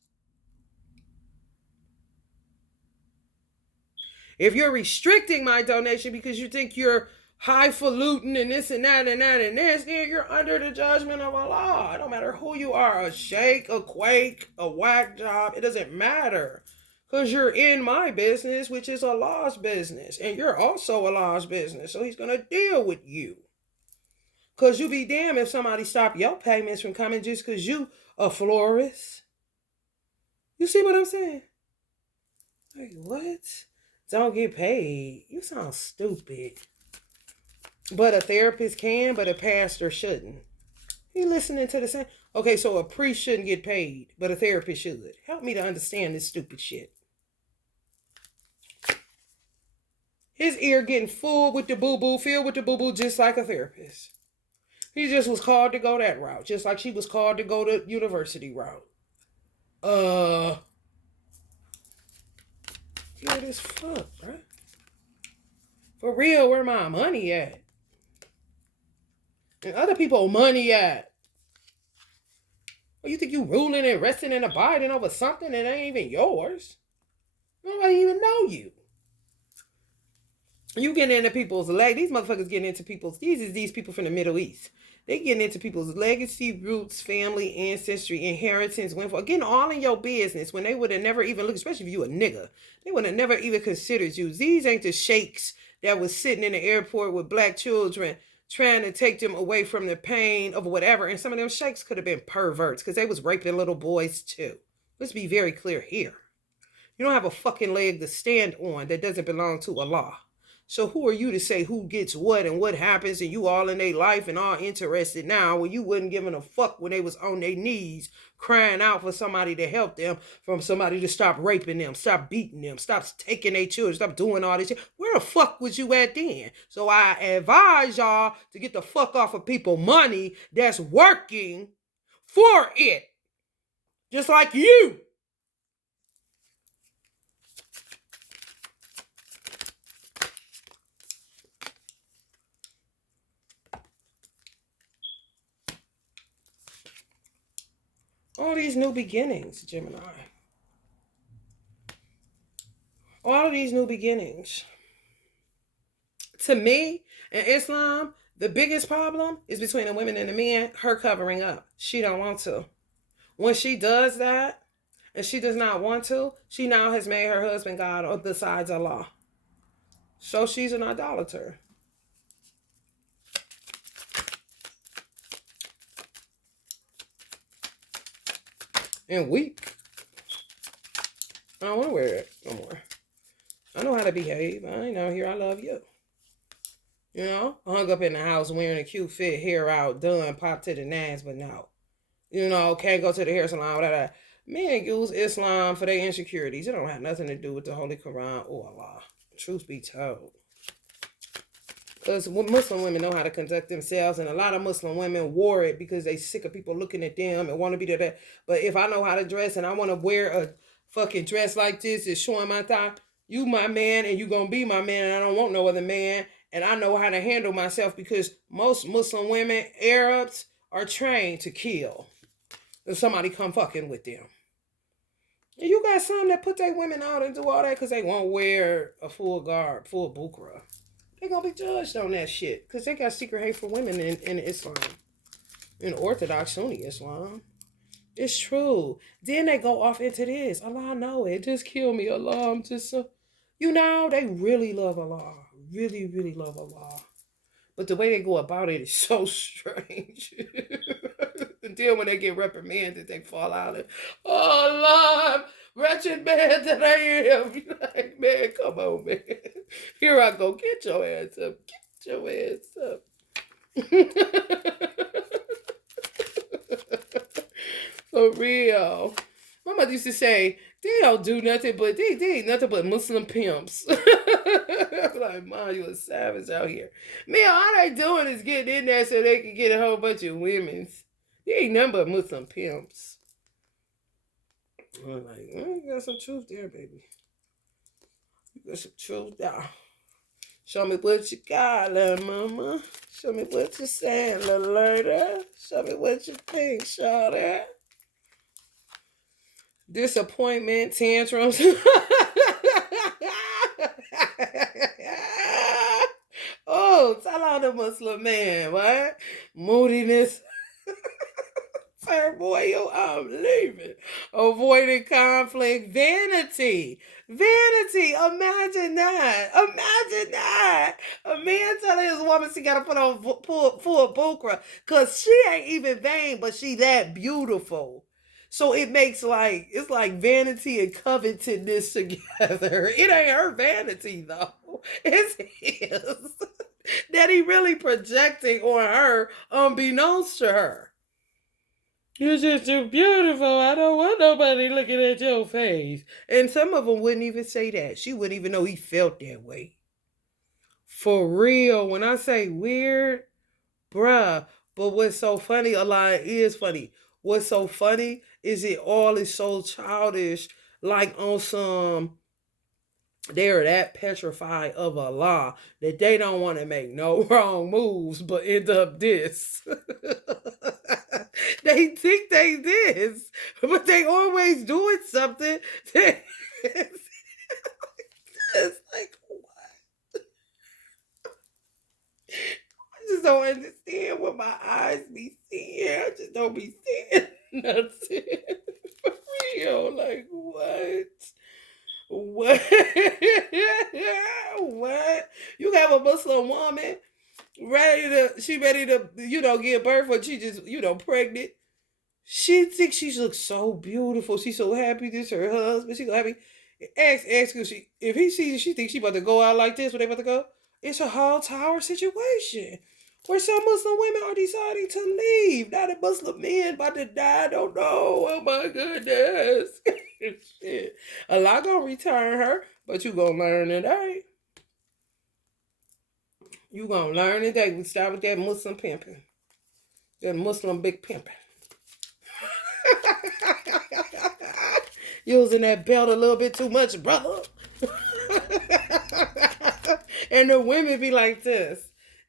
If you're restricting my donation because you think you're highfalutin and this and that and that and this, then you're under the judgment of Allah. It don't matter who you are, a sheikh, a quake, a whack job, it doesn't matter. Because you're in my business, which is Allah's business. And you're also Allah's business. So he's going to deal with you. Because you be damned if somebody stop your payments from coming just because you a florist. You see what I'm saying? Like, what? Don't get paid. You sound stupid. But a therapist can, but a pastor shouldn't. You listening to the same? Okay, so a priest shouldn't get paid, but a therapist should. Help me to understand this stupid shit. His ear getting full with the boo-boo, filled with the boo-boo, just like a therapist. He just was called to go that route, just like she was called to go the university route. Weird as fuck, bro. For real, where my money at? And other people money at? Well, you think you ruling and resting and abiding over something that ain't even yours? Nobody even know you. You getting into people's leg. These motherfuckers getting into people's. These people from the Middle East. They getting into people's legacy, roots, family, ancestry, inheritance, windfall. Getting all in your business when they would have never even looked. Especially if you a nigga, they would have never even considered you. These ain't the sheikhs that was sitting in the airport with black children trying to take them away from the pain of whatever. And some of them sheikhs could have been perverts because they was raping little boys too. Let's be very clear here. You don't have a fucking leg to stand on that doesn't belong to Allah. So who are you to say who gets what and what happens and you all in their life and all interested now when you wasn't giving a fuck when they was on their knees crying out for somebody to help them, from somebody to stop raping them, stop beating them, stop taking their children, stop doing all this shit. Where the fuck was you at then? So I advise y'all to get the fuck off of people money that's working for it. Just like you. All these new beginnings, Gemini. All of these new beginnings. To me, in Islam, the biggest problem is between the women and the men, her covering up. She don't want to. When she does that, and she does not want to, she now has made her husband God besides Allah. So she's an idolater. And weak. I don't want to wear it no more. I know how to behave. I ain't out here. I love you. You know, hung up in the house wearing a cute fit, hair out, done, pop to the nines, but no. You know, can't go to the hair salon without that. Men use Islam for their insecurities. It don't have nothing to do with the Holy Quran or Allah. Truth be told. Because Muslim women know how to conduct themselves, and a lot of Muslim women wore it because they sick of people looking at them and want to be that. But if I know how to dress and I want to wear a fucking dress like this, it's showing my thigh, you my man and you gonna be my man, and I don't want no other man, and I know how to handle myself because most Muslim women, Arabs, are trained to kill if somebody come fucking with them. And you got some that put their women out and do all that because they won't wear a full garb, full bukra. They're going to be judged on that shit because they got secret hate for women in Islam, in Orthodox Sunni Islam. It's true. Then they go off into this. Allah, I know it. Just kill me, Allah. I'm just so... You know, they really love Allah. Really, really love Allah. But the way they go about it is so strange. And then when they get reprimanded, they fall out and, oh Lord, wretched man that I am. You're like, man, come on, man. Here I go. Get your ass up. Get your ass up. For real. My mother used to say, they don't do nothing but they ain't nothing but Muslim pimps. Like, Mom, you a savage out here. Man, all they doing is getting in there so they can get a whole bunch of women's. They ain't nothing but Muslim pimps. I'm like, you got some truth there, baby. You got some truth there. Show me what you got, little mama. Show me what you're saying, little lady. Show me what you think, shawty. Disappointment, tantrums. Oh, tell all the Muslim man, what? Moodiness. Turmoil, I'm leaving. Avoiding conflict, vanity. Vanity, imagine that. Imagine that. A man telling his woman she got to put on full bukra because she ain't even vain, but she that beautiful. So it makes like, it's like vanity and covetousness together. It ain't her vanity though. It's his. That he really projecting on her unbeknownst to her. You're just too beautiful. I don't want nobody looking at your face. And some of them wouldn't even say that. She wouldn't even know he felt that way. For real. When I say weird, bruh. But what's so funny, a lot is funny. What's so funny is it all is so childish. Like on some, they're that petrified of Allah that they don't want to make no wrong moves but end up this. They think they this, but they always doing something. It's like, what? I just don't understand what my eyes be seeing. I just don't be seeing nothing. For real. Like, what? What? What? You have a Muslim woman she ready to, give birth, or she just, pregnant. She thinks she looks so beautiful. She's so happy this her husband. She's so happy. Ask if he sees she thinks she about to go out like this when they about to go. It's a whole tower situation where some Muslim women are deciding to leave. Now the Muslim men about to die. I don't know. Oh my goodness. Shit. Allah gonna return her, but you gonna learn today. You gonna learn today. We start with that Muslim pimping. That Muslim big pimping. Using that belt a little bit too much, brother. And the women be like this.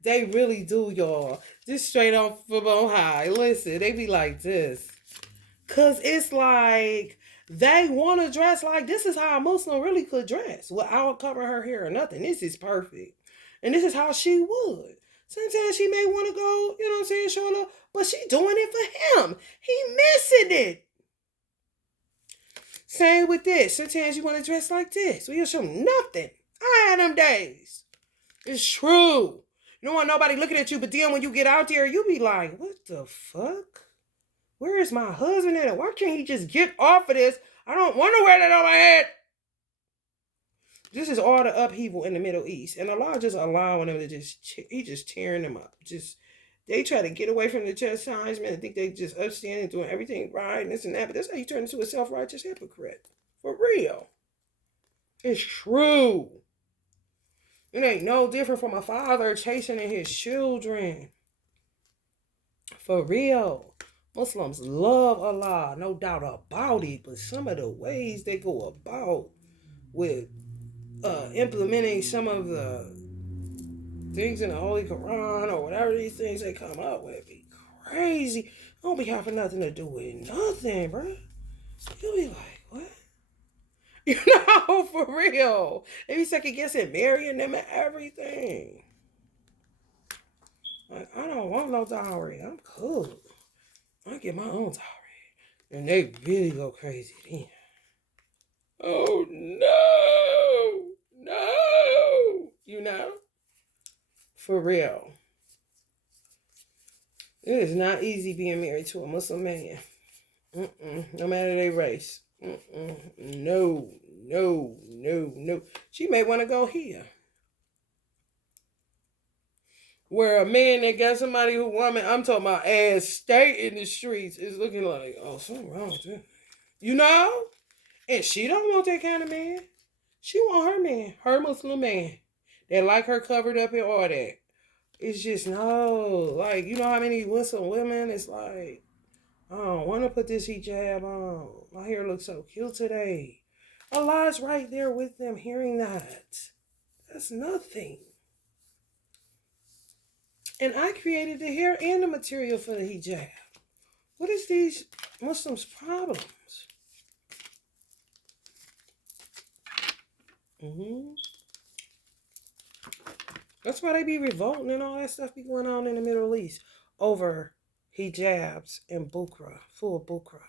They really do, y'all. Just straight off from on high. Listen, they be like this. Because it's like they want to dress like this is how a Muslim really could dress without covering her hair or nothing. This is perfect. And this is how she would. Sometimes she may want to go, you know what I'm saying, showing up, but she doing it for him. He missing it. Same with this. Sometimes you want to dress like this. So you'll show nothing. I had them days. It's true. You don't want nobody looking at you, but then when you get out there, you be like, what the fuck? Where is my husband at? Why can't he just get off of this? I don't want to wear that on my head. This is all the upheaval in the Middle East. And Allah just allowing them to he just tearing them up. They try to get away from the chastisement and think they just upstanding, doing everything right and this and that. But that's how you turn into a self-righteous hypocrite. For real. It's true. It ain't no different from a father chastening his children. For real. Muslims love Allah, no doubt about it. But some of the ways they go about with implementing some of the things in the Holy Quran or whatever these things they come up with be crazy. Don't be having nothing to do with nothing, bro. You'll be like, what? You know, for real. They be second guessing marrying them and everything. Like, I don't want no dowry. I'm cool. I get my own dowry. And they really go crazy then. Oh no. For real. It is not easy being married to a Muslim man. No matter their race. No, no, no, no. She may want to go here. Where a man that got somebody who woman, I'm talking about ass stay in the streets, is looking like, oh, something wrong with you. You know? And she don't want that kind of man. She want her man, her Muslim man. That like her covered up and all that. It's just no. Like, you know how many Muslim women, it's like, I don't want to put this hijab on. My hair looks so cute today. Allah's right there with them hearing that. That's nothing. And I created the hair and the material for the hijab. What is these Muslims' problems? That's why they be revolting and all that stuff be going on in the Middle East over hijabs and bukra, full bukra.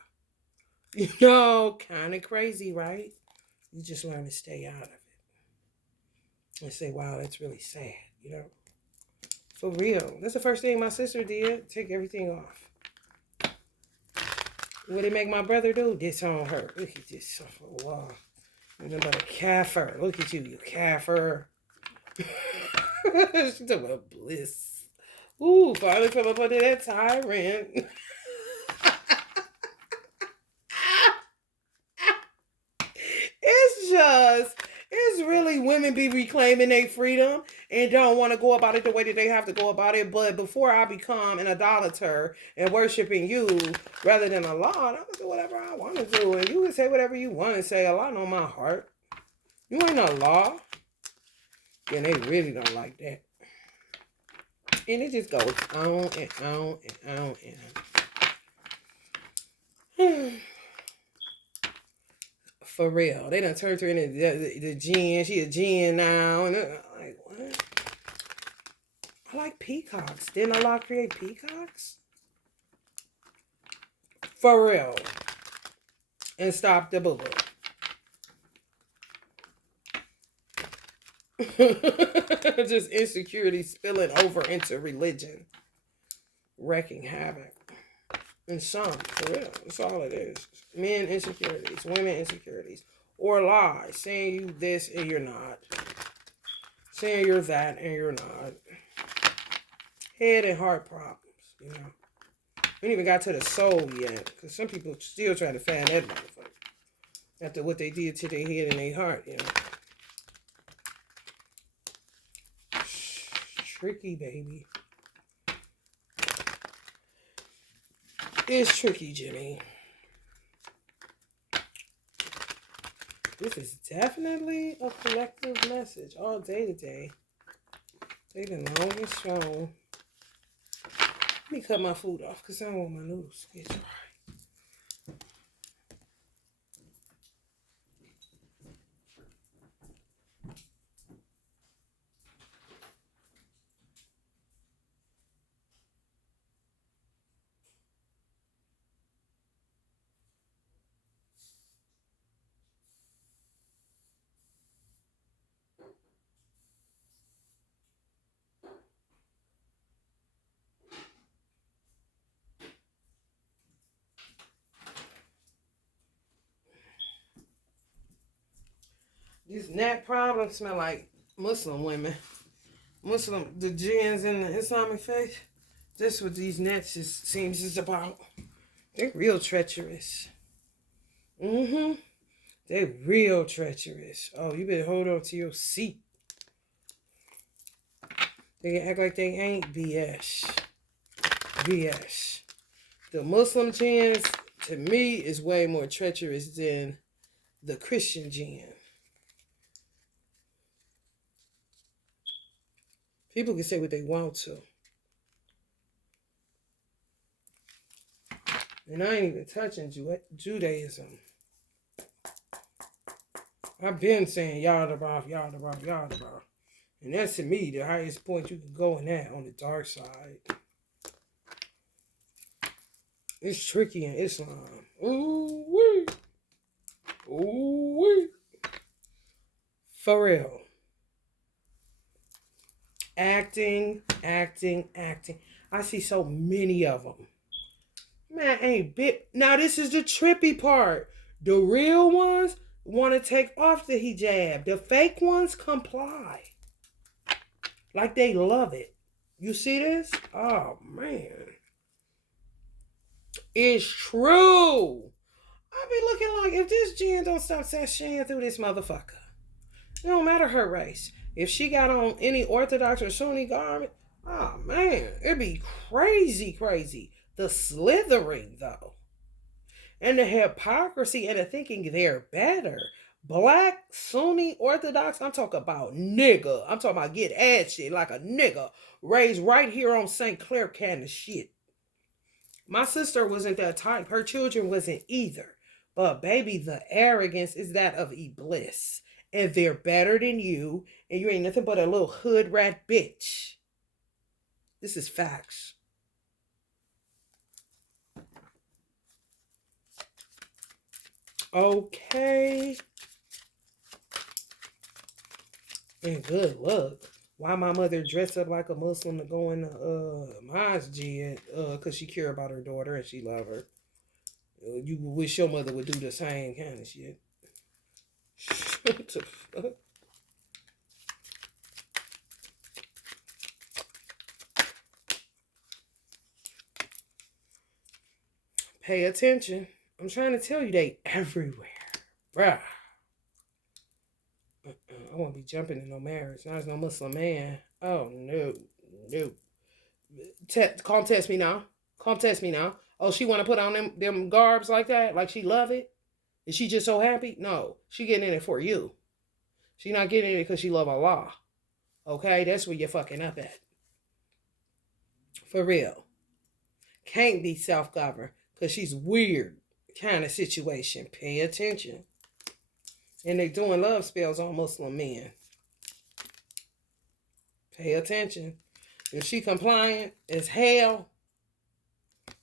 You know, kind of crazy, right? You just learn to stay out of it. And say, wow, that's really sad, you know? For real. That's the first thing my sister did. Take everything off. What did it make my brother do? Disown her. Look at this. Oh, wow. You're about a kafir. Look at you, you kafir. She's talking about bliss. Ooh, finally come up under that tyrant. It's really women be reclaiming their freedom and don't want to go about it the way that they have to go about it. But before I become an idolater and worshiping you rather than Allah, I'm going to do whatever I want to do. And you can say whatever you want to say. Allah know my heart. You ain't Allah. And they really don't like that. And it just goes on and on and on and on. For real. They done turned her into the jinn. She a jinn now. And I'm like, what? I like peacocks. Didn't Allah create peacocks? For real. And stop the boo-boo. Just insecurity spilling over into religion. Wrecking havoc. And some, for real, that's all it is. Men insecurities, women insecurities, or lies, saying you this and you're not, saying you're that and you're not. Head and heart problems, you know. We ain't even got to the soul yet, because some people still trying to find that motherfucker after what they did to their head and their heart, you know. Tricky, baby. It's tricky, Jimmy. This is definitely a collective message all day today. They've been long and strong. Let me cut my food off because I don't want my noodles to get dry. These gnat problems smell like Muslim women. The jinns in the Islamic faith. That's what these gnats seems is about. They're real treacherous. They're real treacherous. Oh, you better hold on to your seat. They can act like they ain't BS. BS. The Muslim jinns, to me, is way more treacherous than the Christian jinn. People can say what they want to. And I ain't even touching Judaism. I've been saying Yadabath. And that's to me the highest point you can go in that on the dark side. It's tricky in Islam. Ooh-wee. Ooh-wee. For real. Acting, acting, acting. I see so many of them. Man, ain't bit. Now this is the trippy part. The real ones want to take off the hijab. The fake ones comply. Like they love it. You see this? Oh man. It's true. I be looking like if this Jen don't stop sashaying through this motherfucker. It don't matter her race. If she got on any Orthodox or Sunni garment, oh man, it'd be crazy, crazy. The slithering though. And the hypocrisy and the thinking they're better. Black, Sunni, Orthodox, I'm talking about nigga. I'm talking about get ass shit like a nigga. Raised right here on St. Clair kind of shit. My sister wasn't that type. Her children wasn't either. But baby, the arrogance is that of Iblis. And they're better than you. And you ain't nothing but a little hood rat bitch. This is facts. Okay. And good luck. Why my mother dressed up like a Muslim to go in the masjid? Because she care about her daughter and she love her. You wish your mother would do the same kind of shit. What the fuck? Pay attention. I'm trying to tell you, they everywhere. Bruh. I won't be jumping in no marriage. There's no Muslim man. Oh, no. No. Come test me now. Come test me now. Oh, she want to put on them garbs like that? Like she love it? Is she just so happy? No. She getting in it for you. She not getting in it because she love Allah. Okay? That's where you're fucking up at. For real. Can't be self-governed because she's weird kind of situation. Pay attention. And they doing love spells on Muslim men. Pay attention. If she compliant as hell,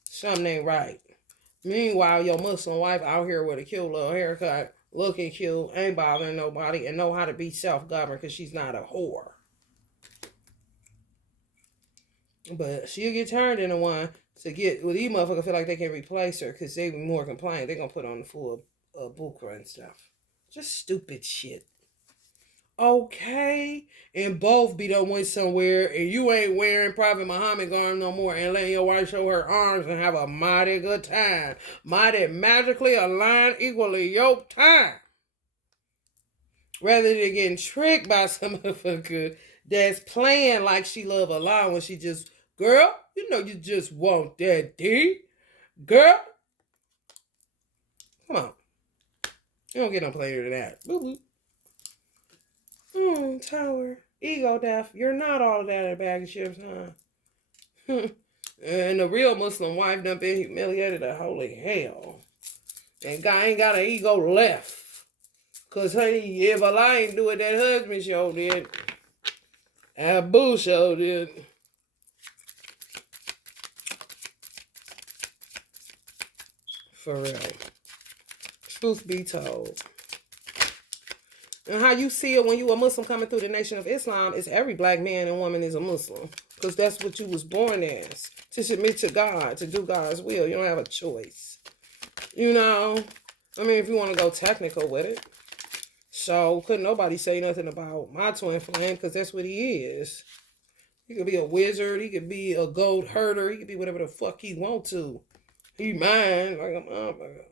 something ain't right. Meanwhile, your Muslim wife out here with a cute little haircut, looking cute, ain't bothering nobody, and know how to be self-governed because she's not a whore. But she'll get turned into one to get, well, these motherfuckers feel like they can replace her because they be more compliant. They're going to put on the full bukhra and stuff. Just stupid shit. Okay. And both be done went somewhere and you ain't wearing Prophet Muhammad garb no more and letting your wife show her arms and have a mighty good time. Mighty magically aligned, equally yoked time. Rather than getting tricked by some motherfucker that's playing like she love Allah when she just, girl, you know you just want that D. Girl. Come on. You don't get no player than that. Boo boo. Tower. Ego death. You're not all of that in a bag of chips, huh? And the real Muslim wife done been humiliated to holy hell. And guy ain't got an ego left. Cause honey, if Allah ain't do it, that husband show did. Abu show did. For real. Truth be told. And how you see it when you a Muslim coming through the Nation of Islam is every black man and woman is a Muslim. Because that's what you was born as. To submit to God, to do God's will. You don't have a choice. You know? I mean, if you want to go technical with it. So, couldn't nobody say nothing about my twin flame because that's what he is. He could be a wizard. He could be a goat herder. He could be whatever the fuck he want to. He mine. Like a motherfucker.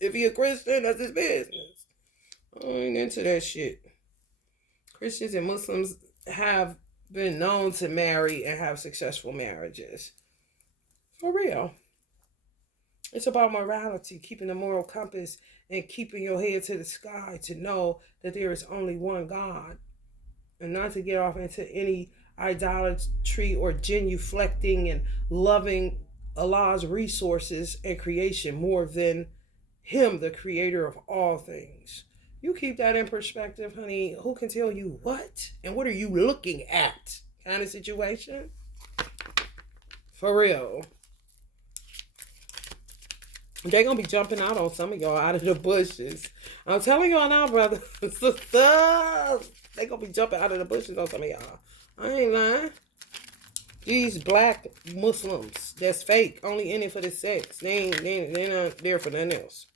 If he a Christian, that's his business. I ain't into that shit. Christians and Muslims have been known to marry and have successful marriages. For real. It's about morality, keeping the moral compass and keeping your head to the sky to know that there is only one God. And not to get off into any idolatry or genuflecting and loving Allah's resources and creation more than Him, the creator of all things. You keep that in perspective, honey. Who can tell you what? And what are you looking at? Kind of situation. For real. They're going to be jumping out on some of y'all out of the bushes. I'm telling y'all now, brothers and sisters. They're going to be jumping out of the bushes on some of y'all. I ain't lying. These black Muslims that's fake, only in it for the sex. They're not there for nothing else.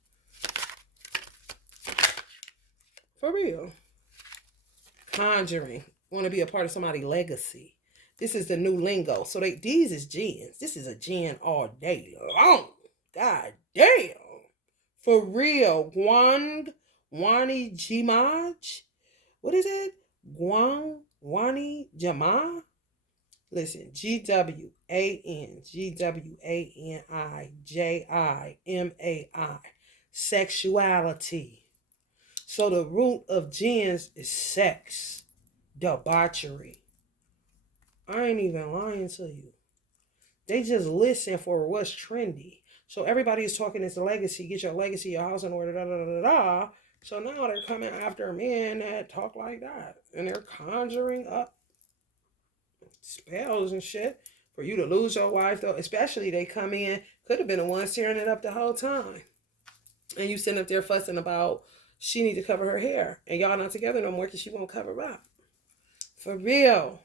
For real. Conjuring. Want to be a part of somebody's legacy. This is the new lingo. So these is gens. This is a gen all day long. God damn. For real. Wani Jimaj. What is it? Wani Jama. Listen. GWANGWANIJIMAI. Sexuality. So the root of gens is sex. Debauchery. I ain't even lying to you. They just listen for what's trendy. So everybody is talking this legacy. Get your legacy, your house in order, da da da da da. So now they're coming after men that talk like that. And they're conjuring up spells and shit for you to lose your wife, though. Especially they come in, could have been the ones tearing it up the whole time. And you sitting up there fussing about she need to cover her hair. And y'all not together no more because she won't cover up. For real.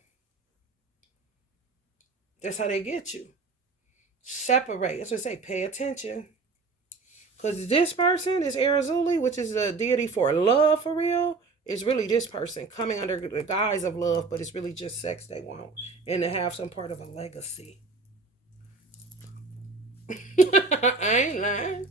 That's how they get you. Separate. That's what I say. Pay attention. Because this person, this Arizuli, which is the deity for love for real, is really this person coming under the guise of love, but it's really just sex they want. And to have some part of a legacy. I ain't lying.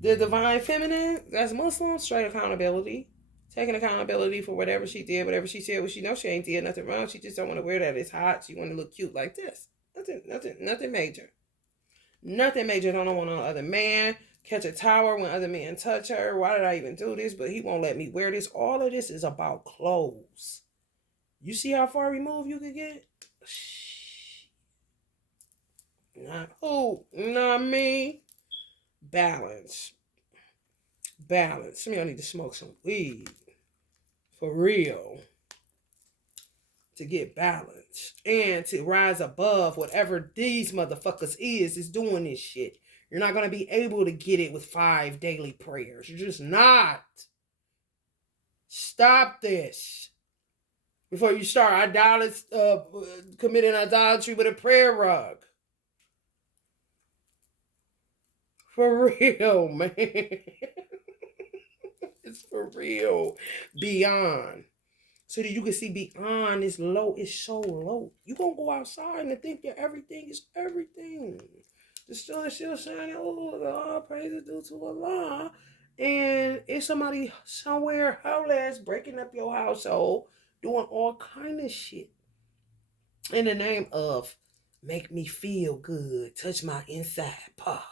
The divine feminine, that's Muslim, straight accountability. Taking accountability for whatever she did, whatever she said, what she knows she ain't did nothing wrong. She just don't want to wear that. It's hot. She want to look cute like this. Nothing major. Nothing major. Don't want no other man. Catch a tower when other men touch her. Why did I even do this? But he won't let me wear this. All of this is about clothes. You see how far removed you could get? Not who? Not me. Balance. Some of y'all need to smoke some weed. For real. To get balance. And to rise above whatever these motherfuckers is doing this shit. You're not going to be able to get it with 5 daily prayers. You're just not. Stop this. Before you start committing idolatry with a prayer rug. For real, man. It's for real. Beyond. So that you can see beyond this low. It's so low. You gonna go outside and think that everything is everything. The sun is still shining. Oh, all praises due to Allah. And it's somebody somewhere homeless breaking up your household, doing all kind of shit in the name of make me feel good, touch my inside parts.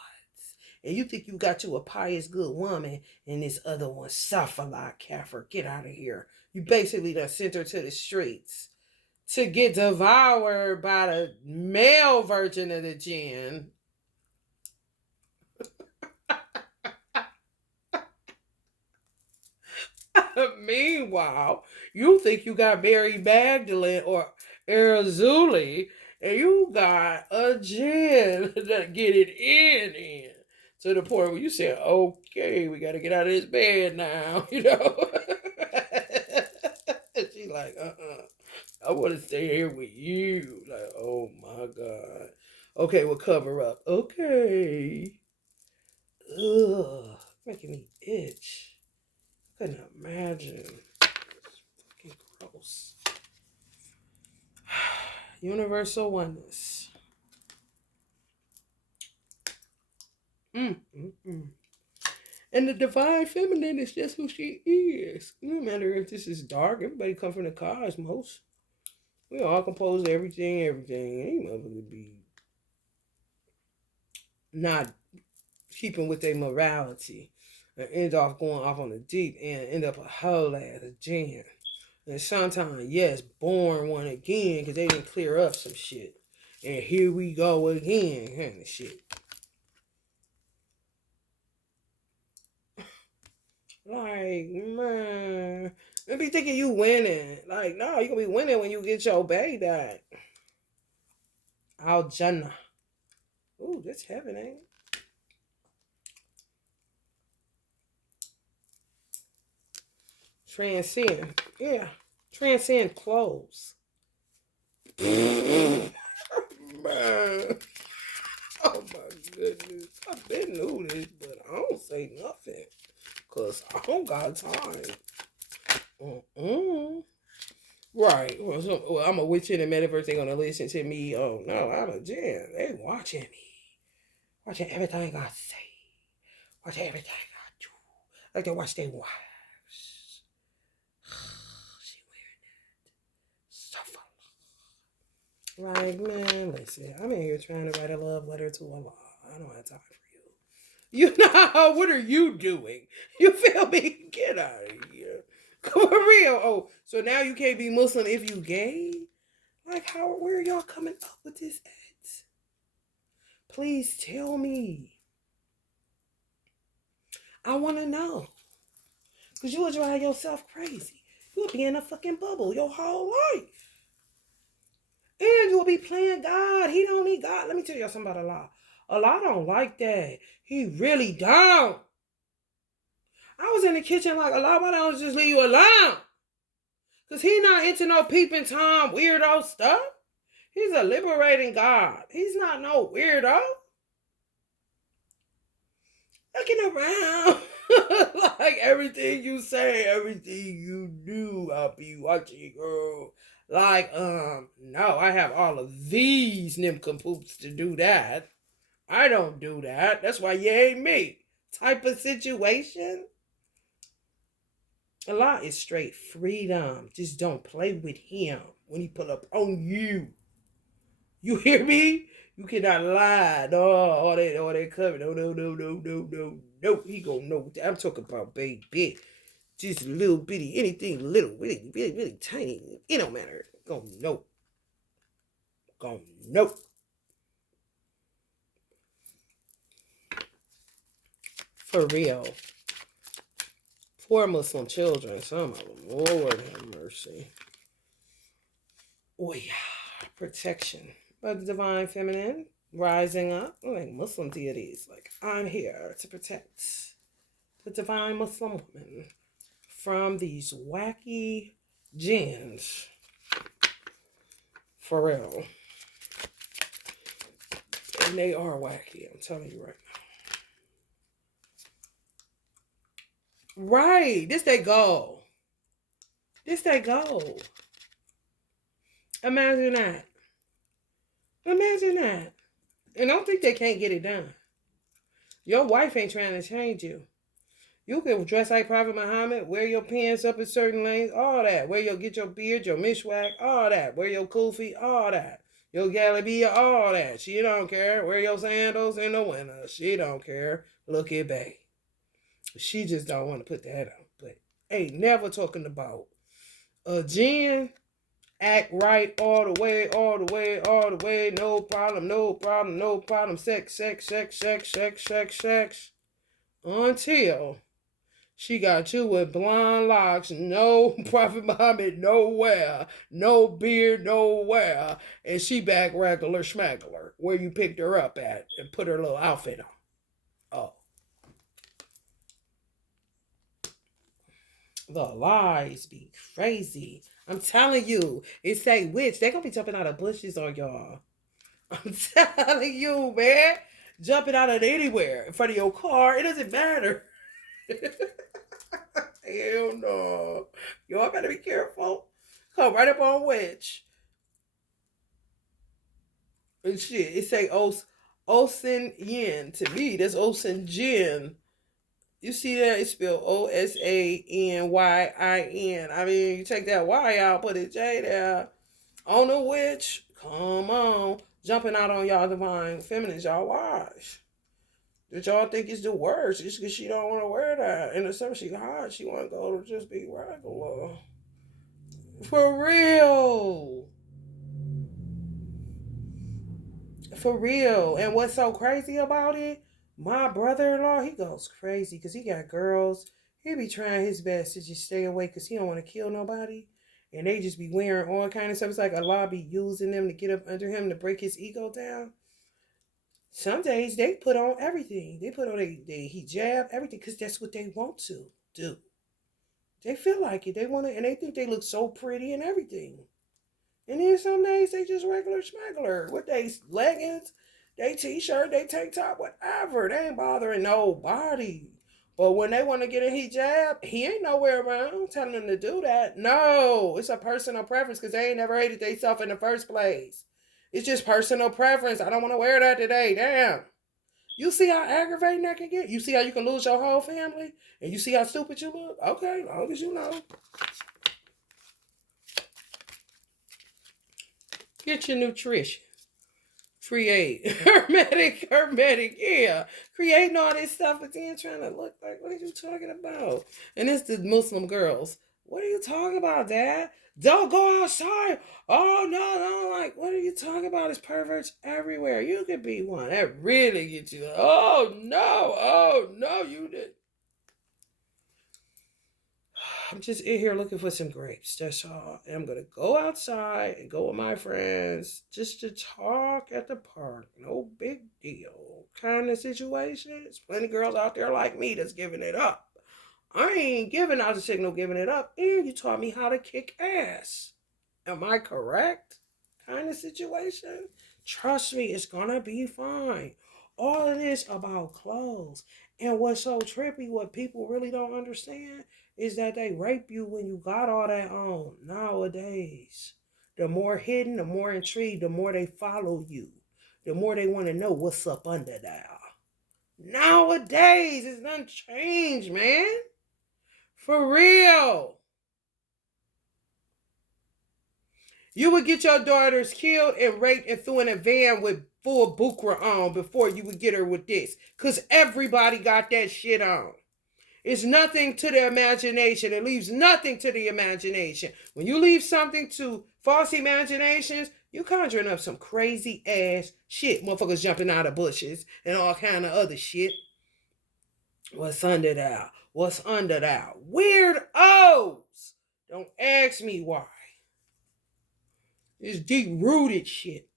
And you think you got you a pious good woman, and this other one, Safala Kafir, get out of here. You basically done sent her to the streets to get devoured by the male version of the jinn. Meanwhile, you think you got Mary Magdalene or Arizuli, and you got a jinn that get it in. To the point where you say, okay, we got to get out of this bed now, you know. And she's like, I want to stay here with you. Like, oh my God. Okay, we'll cover up. Okay. Ugh, making me itch. Couldn't imagine. It's fucking gross. Universal oneness. And the divine feminine is just who she is. No matter if this is dark, everybody come from the cosmos. We all composed everything. Ain't motherfucker be not keeping with their morality and end off going off on the deep and end up a whole ass a jinn. And sometimes, yes, born one again because they didn't clear up some shit. And here we go again, kind of shit. Like, man, they be thinking you winning. Like, no, you gonna be winning when you get your baby back. Al Jannah. Ooh, that's heaven, ain't it? Transcend. Yeah. Transcend clothes. Man. Oh my goodness. I been knew this, but I don't say nothing. Cause I don't got time. Right. Well, I'm a witch in the metaverse. They're gonna listen to me. Oh no, I'm a Jen. They watching me. Watching everything I say. Watching everything I do. Like they watch their wives. She wearing that. Like, man, listen. I'm in here trying to write a love letter to Allah. I don't have time for you. You know, what are you doing? You feel me? Get out of here. For real. Oh, so now you can't be Muslim if you gay? Like, where are y'all coming up with this at? Please tell me. I want to know. Because you will drive yourself crazy. You'll be in a fucking bubble your whole life. And you'll be playing God. He don't need God. Let me tell y'all something about Allah. Allah don't like that. He really don't. I was in the kitchen like, Allah, why don't just leave you alone? Because he not into no peeping Tom weirdo stuff. He's a liberating God. He's not no weirdo. Looking around. Like everything you say, everything you do, I'll be watching, girl. Like, no, I have all of these nimcompoops to do that. I don't do that. That's why you ain't me. Type of situation. Allah is straight freedom. Just don't play with him when he pull up on you. You hear me? You cannot lie. No, all that covered. No. He gonna know. I'm talking about baby. Just a little bitty, anything little, really tiny. It don't matter. Gonna know. For real. Poor Muslim children, some of them. Lord have mercy. Oh yeah. Protection of the divine feminine rising up, like Muslim deities. Like, I'm here to protect the divine Muslim woman from these wacky jinns. For real. And they are wacky, I'm telling you right now. Right. This they go. Imagine that. And don't think they can't get it done. Your wife ain't trying to change you. You can dress like Prophet Muhammad, wear your pants up a certain length, all that. Get your beard, your mishwak, all that. Wear your kufi, all that. Your galabia, all that. She don't care. Wear your sandals in the winter. She don't care. Look at bae. She just don't want to put that on. But ain't never talking about a jinn. Act right all the way. No problem. Sex. Until she got you with blonde locks, no Prophet Muhammad nowhere, no beard nowhere, and she back regular schmaggler where you picked her up at and put her little outfit on. Oh. The lies be crazy. I'm telling you, it say witch. They gonna be jumping out of bushes on y'all. I'm telling you, man. Jumping out of anywhere in front of your car. It doesn't matter. Hell no. Y'all better be careful. Come right up on witch. And shit. It say Osin Yin. To me, that's Osin Jin. You see that? It's spelled OSANYIN. I mean, you take that Y out, put a J there. On the witch. Come on. Jumping out on y'all divine feminines, y'all watch. Did y'all think it's the worst? Just because she don't want to wear that. In the summer, she hot. She want to go to just be regular. For real. For real. And what's so crazy about it? My brother-in-law, he goes crazy because he got girls. He be trying his best to just stay away because he don't want to kill nobody. And they just be wearing all kind of stuff. It's like Allah be using them to get up under him to break his ego down. Some days they put on everything. They put on their hijab, everything, because that's what they want to do. They feel like it. They want to, and they think they look so pretty and everything. And then some days they just regular smuggler with they leggings, they t-shirt, they tank top, whatever. They ain't bothering nobody. But when they want to get a hijab, he ain't nowhere around telling them to do that. No, it's a personal preference because they ain't never hated themselves in the first place. It's just personal preference. I don't want to wear that today. Damn. You see how aggravating that can get? You see how you can lose your whole family? And you see how stupid you look? Okay, as long as you know. Get your nutrition. Create. Hermetic, yeah. Creating all this stuff, but then trying to look like, what are you talking about? And it's the Muslim girls. What are you talking about, Dad? Don't go outside. Oh, no. Like, what are you talking about? There's perverts everywhere. You could be one. That really gets you. Oh, no, you did. I'm just in here looking for some grapes. That's all. And I'm going to go outside and go with my friends just to talk at the park. No big deal. Kind of situation. There's plenty of girls out there like me that's giving it up. I ain't giving out the signal giving it up. And you taught me how to kick ass. Am I correct? Kind of situation. Trust me, it's going to be fine. All of this about clothes. And what's so trippy, what people really don't understand, is that they rape you when you got all that on nowadays. The more hidden, the more intrigued, the more they follow you. The more they want to know what's up under there. Nowadays, it's done changed, man. For real. You would get your daughters killed and raped and threw in a van with full bukra on before you would get her with this. Because everybody got that shit on. It's nothing to the imagination. It leaves nothing to the imagination. When you leave something to false imaginations, you conjuring up some crazy ass shit. Motherfuckers jumping out of bushes and all kind of other shit. What's under there? What's under there? Weirdos! Don't ask me why. It's deep-rooted shit.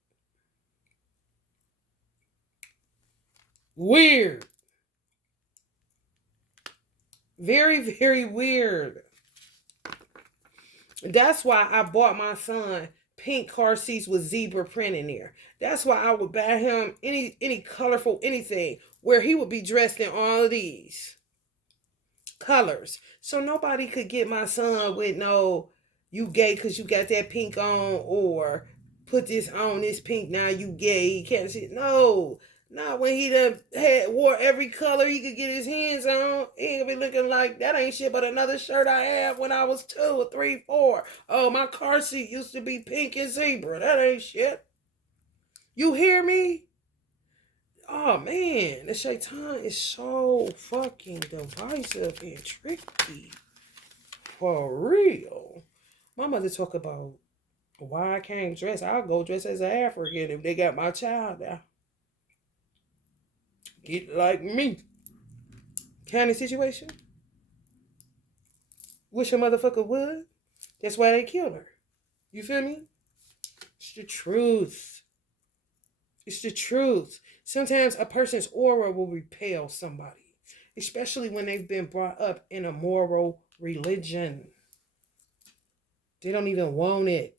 Weird. Very, very weird. That's why I bought my son pink car seats with zebra print in there. That's why I would buy him any colorful anything where he would be dressed in all of these colors. So nobody could get my son with no, you gay because you got that pink on, or put this on, this pink, now you gay. You can't see. No. Not when he done wore every color he could get his hands on. He ain't gonna be looking like that ain't shit but another shirt I had when I was 2 or 3, 4. Oh, my car seat used to be pink and zebra. That ain't shit. You hear me? Oh man, the shaitan is so fucking divisive and tricky. For real. My mother talk about why I can't dress. I'll go dress as an African if they got my child there. Get like me. Kind of situation. Wish a motherfucker would. That's why they killed her. You feel me? It's the truth. It's the truth. Sometimes a person's aura will repel somebody, especially when they've been brought up in a moral religion. They don't even want it.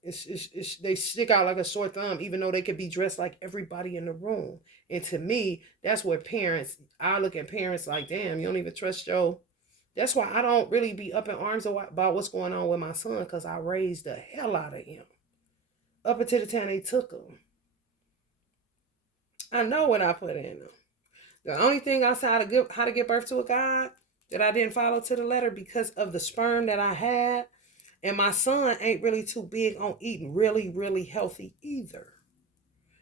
They stick out like a sore thumb, even though they could be dressed like everybody in the room. And to me, that's where I look at parents like, damn, you don't even trust your. That's why I don't really be up in arms about what's going on with my son, because I raised the hell out of him. Up until the time they took him. I know what I put in him. The only thing outside of how to give birth to a God that I didn't follow to the letter because of the sperm that I had. And my son ain't really too big on eating really, really healthy either.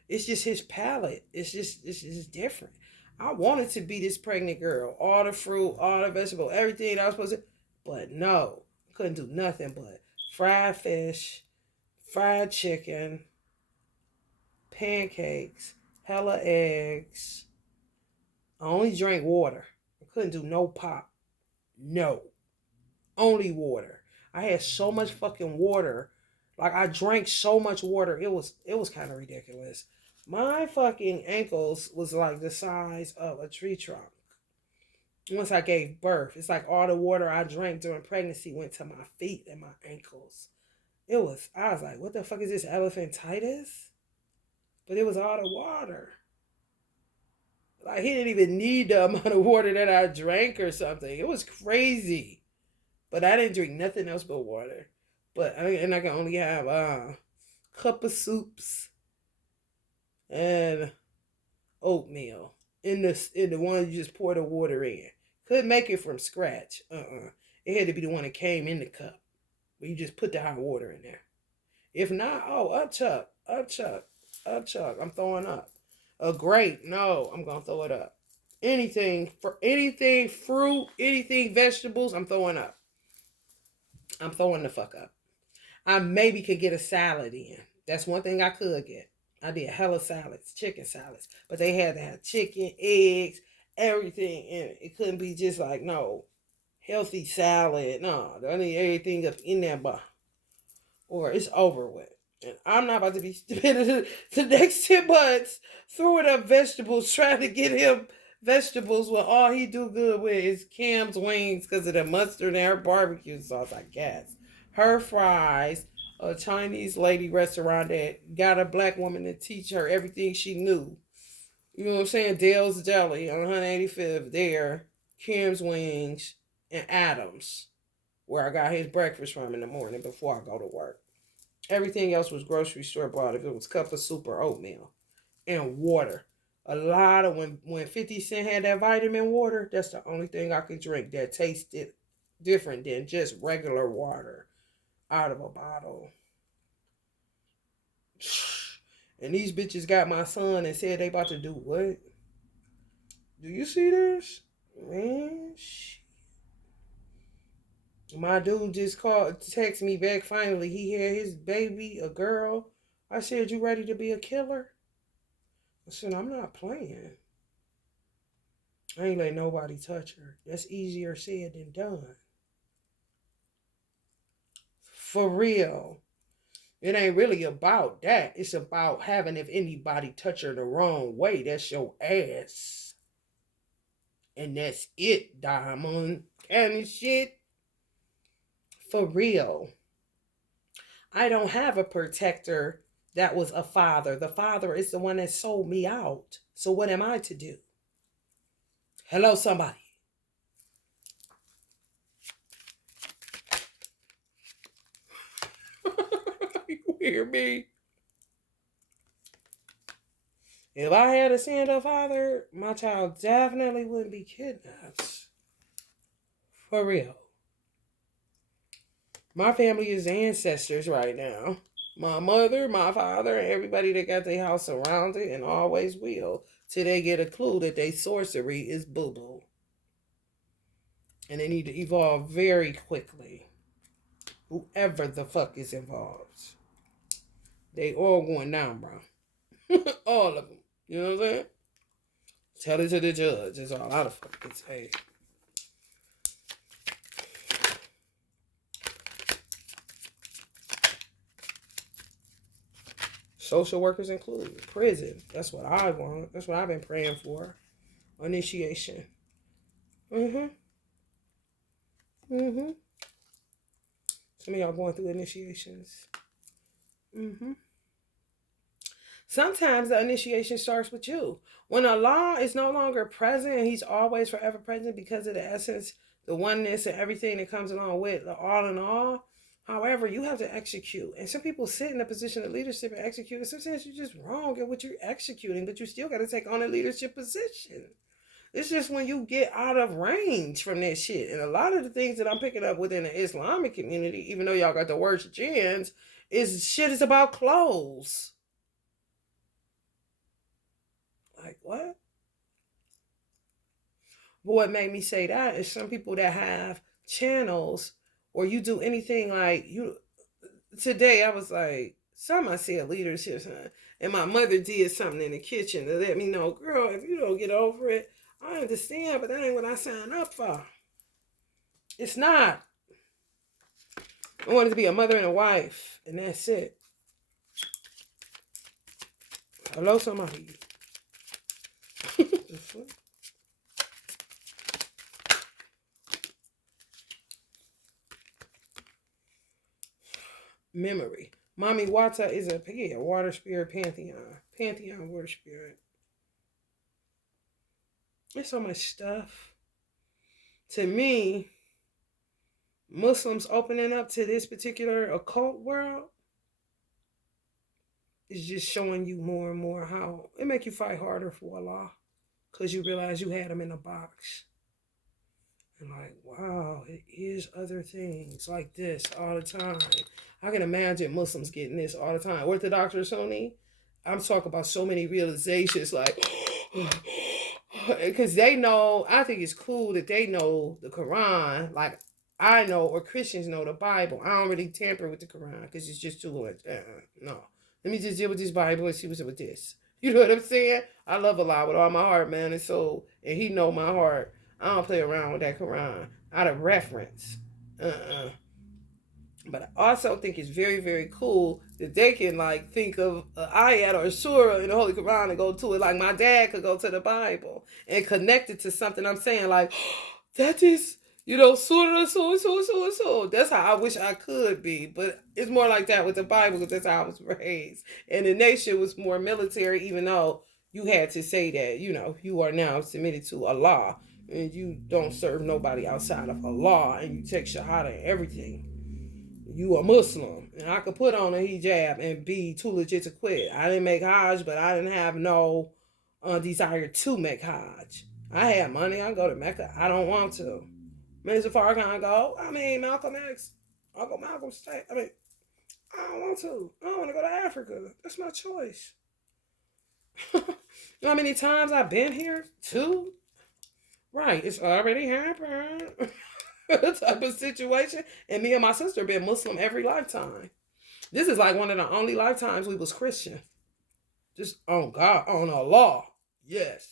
It's just his palate. It's just different. I wanted to be this pregnant girl. All the fruit, all the vegetable, everything I was supposed to. But no, couldn't do nothing but fried fish, fried chicken, pancakes, hella eggs. I only drank water. I couldn't do no pop. No. Only water. I had so much fucking water. Like, I drank so much water. It was kind of ridiculous. My fucking ankles was like the size of a tree trunk. once I gave birth. It's like all the water I drank during pregnancy went to my feet and my ankles. I was like, what the fuck is this, elephantitis? But it was all the water. Like, he didn't even need the amount of water that I drank or something. It was crazy. But I didn't drink nothing else but water. And I can only have a cup of soups and oatmeal in the one you just pour the water in. Couldn't make it from scratch. It had to be the one that came in the cup. Where you just put the hot water in there. If not, upchuck. I'm throwing up. A grape, no, I'm gonna throw it up. Anything fruit, anything vegetables, I'm throwing up. I'm throwing the fuck up. I maybe could get a salad in. That's one thing I could get. I did hella salads, chicken salads, but they had to have chicken, eggs, everything in it. It couldn't be just like, no, healthy salad. No, I need everything up in there, or it's over with. And I'm not about to be spending the next 10 months throwing up vegetables, trying to get him vegetables when all he do good with is Cam's wings because of the mustard and her barbecue sauce, I guess. Her fries, a Chinese lady restaurant that got a black woman to teach her everything she knew. You know what I'm saying? Dale's Deli on 185th there, Cam's Wings, and Adams, where I got his breakfast from in the morning before I go to work. Everything else was grocery store bought. If it was cup of soup or oatmeal and water. A lot of when 50 Cent had that vitamin water, that's the only thing I could drink that tasted different than just regular water out of a bottle. And these bitches got my son and said they about to do what? Do you see this? Man, shit. My dude just text me back finally. He had his baby, a girl. I said, you ready to be a killer? I said, I'm not playing. I ain't let nobody touch her. That's easier said than done. For real. It ain't really about that. It's about having, if anybody touch her the wrong way, that's your ass. And that's it, Diamond. Kind of shit. For real. I don't have a protector that was a father. The father is the one that sold me out. So what am I to do? Hello, somebody. You hear me? If I had a stand-up father, my child definitely wouldn't be kidnapped. For real. My family is ancestors right now. My mother, my father, and everybody that got their house surrounded and always will, till they get a clue that their sorcery is boo-boo. And they need to evolve very quickly. Whoever the fuck is involved. They all going down, bro. All of them. You know what I'm saying? Tell it to the judge. That's all I the fuck can say. Social workers included. Prison. That's what I want. That's what I've been praying for. Initiation. Some of y'all going through initiations. Sometimes the initiation starts with you. When Allah is no longer present, he's always forever present because of the essence, the oneness, and everything that comes along with the all in all. However, you have to execute. And some people sit in a position of leadership and execute. And sometimes you're just wrong at what you're executing, but you still got to take on a leadership position. It's just when you get out of range from that shit. And a lot of the things that I'm picking up within the Islamic community, even though y'all got the worst gens, is about clothes. Like, what? But what made me say that is some people that have channels or you do anything like you. Today I was like, I said leadership, huh? And my mother did something in the kitchen to let me know, girl, if you don't get over it, I understand, but that ain't what I signed up for. It's not. I wanted to be a mother and a wife, and that's it. Hello, somebody. memory. Mami Wata is a water spirit pantheon. Pantheon water spirit. There's so much stuff. To me, Muslims opening up to this particular occult world is just showing you more and more how it make you fight harder for Allah, because you realize you had them in a box. And like, wow, it is other things like this all the time. I can imagine Muslims getting this all the time. Orthodox or Sunni, I'm talking about so many realizations, like, because they know, I think it's cool that they know the Quran, like I know, or Christians know the Bible. I don't really tamper with the Quran because it's just too much. No. Let me just deal with this Bible and see what's up with this. You know what I'm saying? I love Allah with all my heart, man, and soul, and He know my heart. I don't play around with that Quran out of reference. But I also think it's very, very cool that they can like think of an ayat or a surah in the Holy Quran and go to it. Like my dad could go to the Bible and connect it to something I'm saying. Like, that is, surah, so. That's how I wish I could be. But it's more like that with the Bible because that's how I was raised. And the nation was more military, even though you had to say that, you are now submitted to Allah. And you don't serve nobody outside of Allah. And you take Shahada and everything. You a Muslim, and I could put on a hijab and be too legit to quit. I didn't make Hajj, but I didn't have no desire to make Hajj. I had money. I go to Mecca. I don't want to. Minister Farrakhan go, Malcolm X, Uncle Malcolm State. I don't want to. I don't want to go to Africa. That's my choice. You know how many times I've been here? 2? Right, it's already happened. Type of situation. And me and my sister been Muslim every lifetime. This is like one of the only lifetimes we was Christian. Just on God, on Allah. Yes.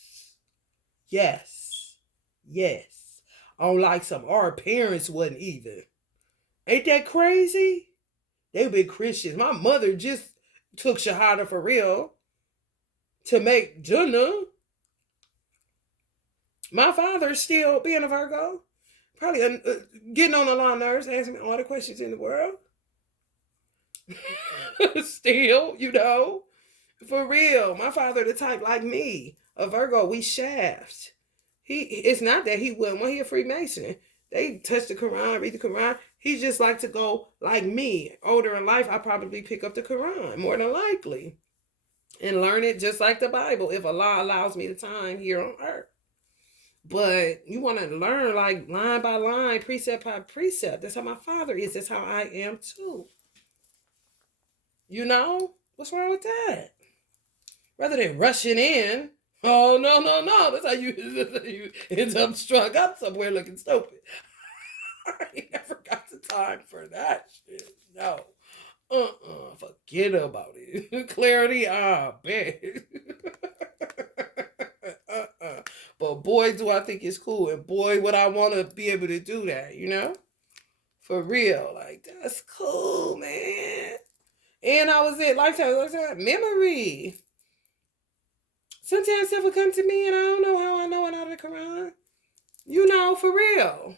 On like some, our parents wasn't even. Ain't that crazy? They been Christians. My mother just took Shahada for real to make Jannah. My father still being a Virgo. Probably getting on the lawn nerves, asking me all the questions in the world. Still, for real. My father the type like me, a Virgo, we shaft. It's not that he wouldn't want, he a Freemason. They touch the Quran, read the Quran. He just like to go like me. Older in life, I probably pick up the Quran, more than likely. And learn it just like the Bible, if Allah allows me the time here on earth. But you want to learn like line by line, precept by precept. That's how my father is. That's how I am too. What's wrong with that? Rather than rushing in. Oh, no. That's how you end up strung up somewhere looking stupid. I never got the time for that shit. No. Forget about it. Clarity, bet. But boy, do I think it's cool. And boy, would I want to be able to do that, For real. Like, that's cool, man. And I was at lifetime memory. Sometimes stuff will come to me and I don't know how I know it out of the Quran. For real.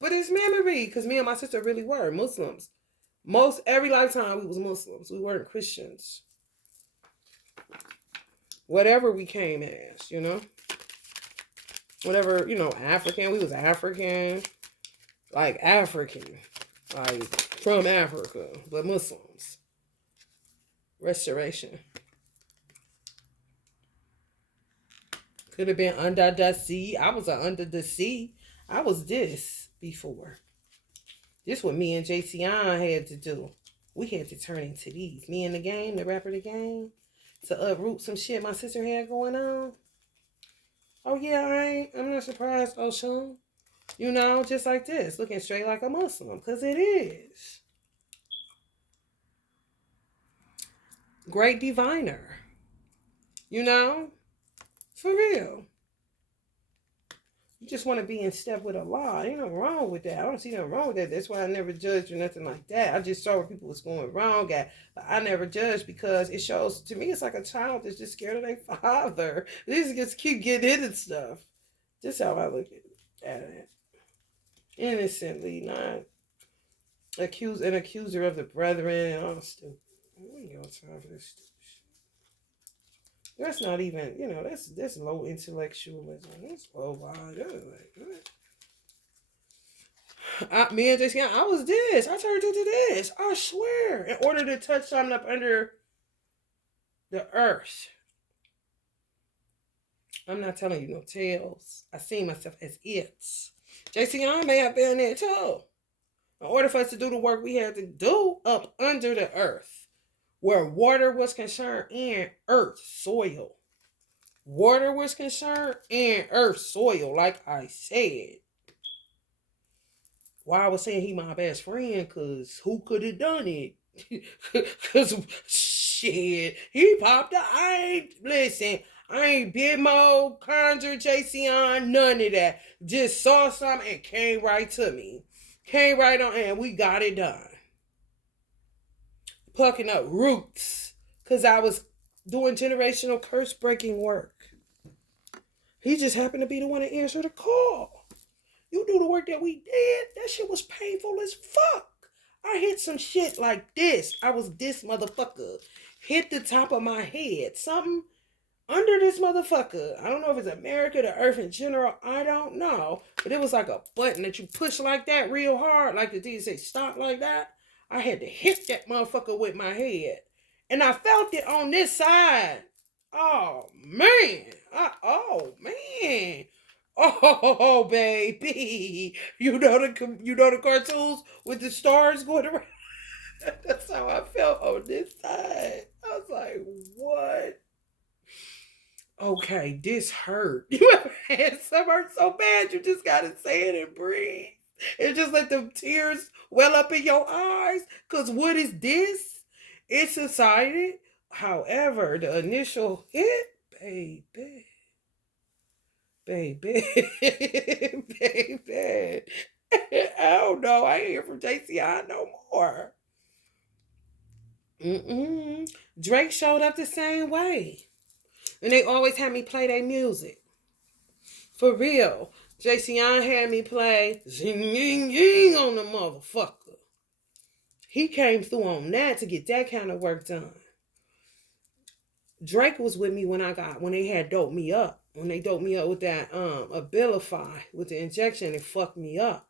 But it's memory, because me and my sister really were Muslims. Every lifetime we was Muslims. We weren't Christians. Whatever we came as, Whatever, African. We was African. Like African. Like from Africa. But Muslims. Restoration. Could have been under the sea. I was under the sea. I was this before. This what me and JCon had to do. We had to turn into these. Me and the game, the rapper the game. To uproot some shit my sister had going on. Oh yeah, I'm not surprised, Oshun. Just like this. Looking straight like a Muslim. Because it is. Great diviner. For real. You just want to be in step with Allah. Ain't nothing wrong with that. I don't see nothing wrong with that. That's why I never judged or nothing like that. I just saw where people was going wrong at. But I never judged because it shows, to me, it's like a child that's just scared of their father. They just keep getting into stuff. Just how I look at it. Innocently, not. An accuser of the brethren and all stupid. We ain't got time for this stupid shit. That's not even, that's low intellectualism. That's low line. Me and Jason, I was this. I turned into this. I swear. In order to touch something up under the earth. I'm not telling you no tales. I see myself as it. JC may have been there too. In order for us to do the work we had to do up under the earth, where water was concerned and earth, soil. Water was concerned and earth, soil, like I said. Why I was saying he my best friend, because who could have done it? Because, shit, he popped up. I ain't Big Mo, Conjure, JC, none of that. Just saw something and came right to me. Came right on and we got it done. Plucking up roots. Because I was doing generational curse breaking work. He just happened to be the one to answer the call. You do the work that we did, that shit was painful as fuck. I hit some shit like this. I was this motherfucker. Hit the top of my head. Something under this motherfucker. I don't know if it's America, the earth in general. I don't know. But it was like a button that you push like that real hard. Like the thing say stop like that. I had to hit that motherfucker with my head. And I felt it on this side. Oh, man. Oh, baby. You know the cartoons with the stars going around? That's how I felt on this side. I was like, what? Okay, this hurt. You ever had some hurt so bad you just gotta say it and breathe? And just let the tears well up in your eyes? Because what is this? It's society. However, the initial hit, baby. Baby. I don't know. I ain't hear from JCI no more. Drake showed up the same way. And they always had me play their music. For real. JCI had me play Zing Ying Ying on the motherfucker. He came through on that to get that kind of work done. Drake was with me when they had doped me up. When they doped me up with that Abilify, with the injection, it fucked me up.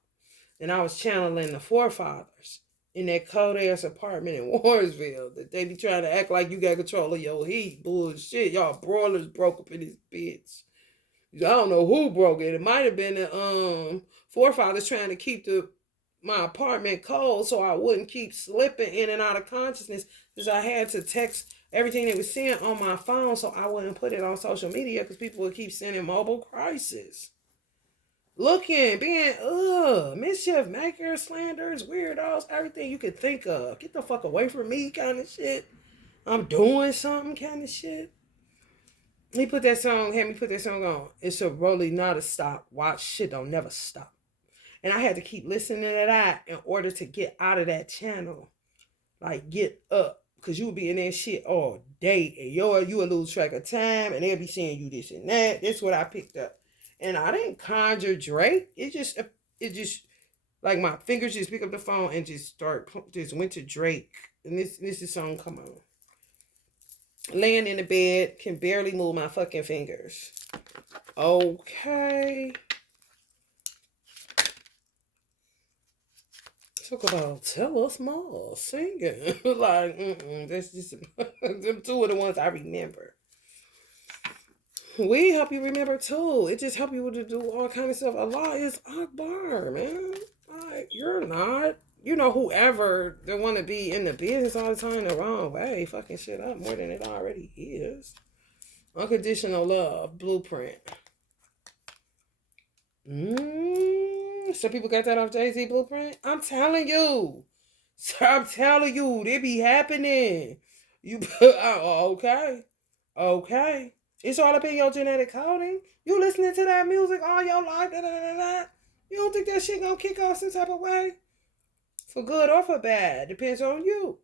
And I was channeling the forefathers in that cold ass apartment in Warrensville that they be trying to act like you got control of your heat. Bullshit. Y'all broilers broke up in this bitch. I don't know who broke it. It might have been the forefathers trying to keep my apartment cold so I wouldn't keep slipping in and out of consciousness, because I had to text everything they were saying on my phone so I wouldn't put it on social media, because people would keep sending mobile crisis. Looking, being, mischief makers, slanders, weirdos, everything you could think of. Get the fuck away from me kind of shit. I'm doing something kind of shit. Had me put that song on. It's a rolling, not a stop. Watch shit don't never stop. And I had to keep listening to that in order to get out of that channel. Like, get up. Because you would be in that shit all day. And you would lose track of time. And they'll be saying you this and that. That's what I picked up. And I didn't conjure Drake. It just, like my fingers just pick up the phone and just went to Drake. And this is the song come on. Laying in the bed, can barely move my fucking fingers. Okay. Talk about tell us more, singing. Like, that's just them two are the ones I remember. We help you remember too. It just help you to do all kind of stuff. Allah is Akbar, man. Like, you're not. You know, whoever they want to be in the business all the time the wrong way, fucking shit up more than it already is. Unconditional love, blueprint. Some people got that off Jay-Z blueprint. I'm telling you. They be happening. You okay. Okay. It's all up in your genetic coding. You listening to that music all your life. You don't think that shit gonna kick off some type of way? For good or for bad. Depends on you.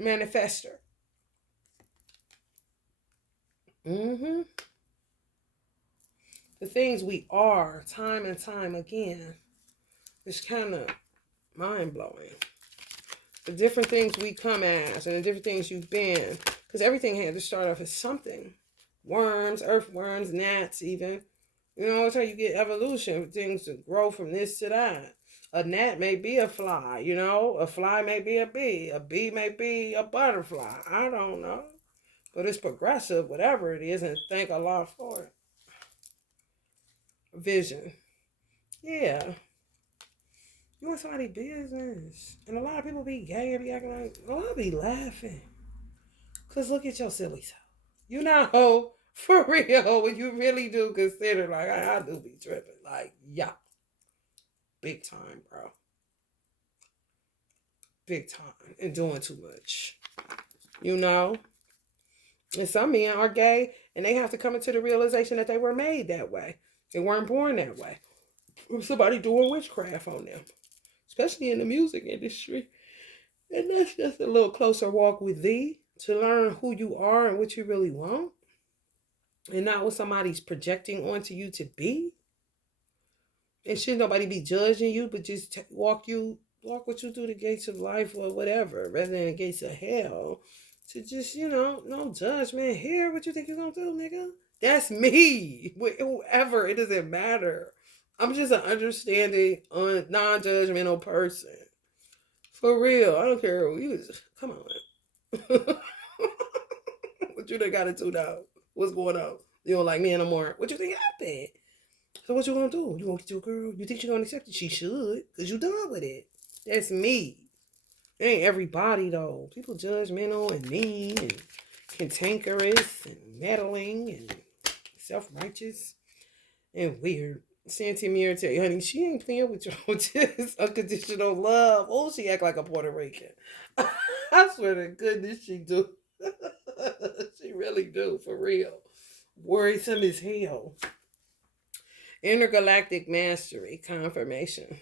Manifester. The things we are, time and time again, It's kind of mind-blowing. The different things we come as and the different things you've been. Because everything had to start off as something. Worms, earthworms, gnats even. You know, that's how you get evolution. Things to grow from this to that. A gnat may be a fly, you know. A fly may be a bee. A bee may be a butterfly. I don't know. But it's progressive, whatever it is, and thank Allah for it. Vision. Yeah. You want somebody's business. And a lot of people be gay and be acting like, oh, I'll be laughing. Because look at your silly self. You know, for real, when you really do consider, like, I do be tripping. Like, yeah. Big time, bro. Big time. And doing too much. You know? And some men are gay and they have to come into the realization that they were made that way. They weren't born that way. Somebody doing witchcraft on them. Especially in the music industry. And that's just a little closer walk with thee to learn who you are and what you really want. And not what somebody's projecting onto you to be. And should nobody be judging you, but just walk with you through the gates of life or whatever, rather than the gates of hell. To just, no judgment here. What you think you're gonna do, nigga? That's me. With whoever, it doesn't matter. I'm just an understanding, non-judgmental person. For real. I don't care. Come on. What you done got into now? What's going on? You don't like me no more. What you think happened? So what you gonna do? You gonna get your girl? You think she gonna accept it? She should, cause you done with it. That's me. It ain't everybody though. People judgmental and mean and cantankerous and meddling and self-righteous and weird. Santi Mir tell you, honey, she ain't playing with you with this unconditional love. Oh, she act like a Puerto Rican. I swear to goodness she do. She really do, for real. Worrisome as hell. Intergalactic mastery, confirmation.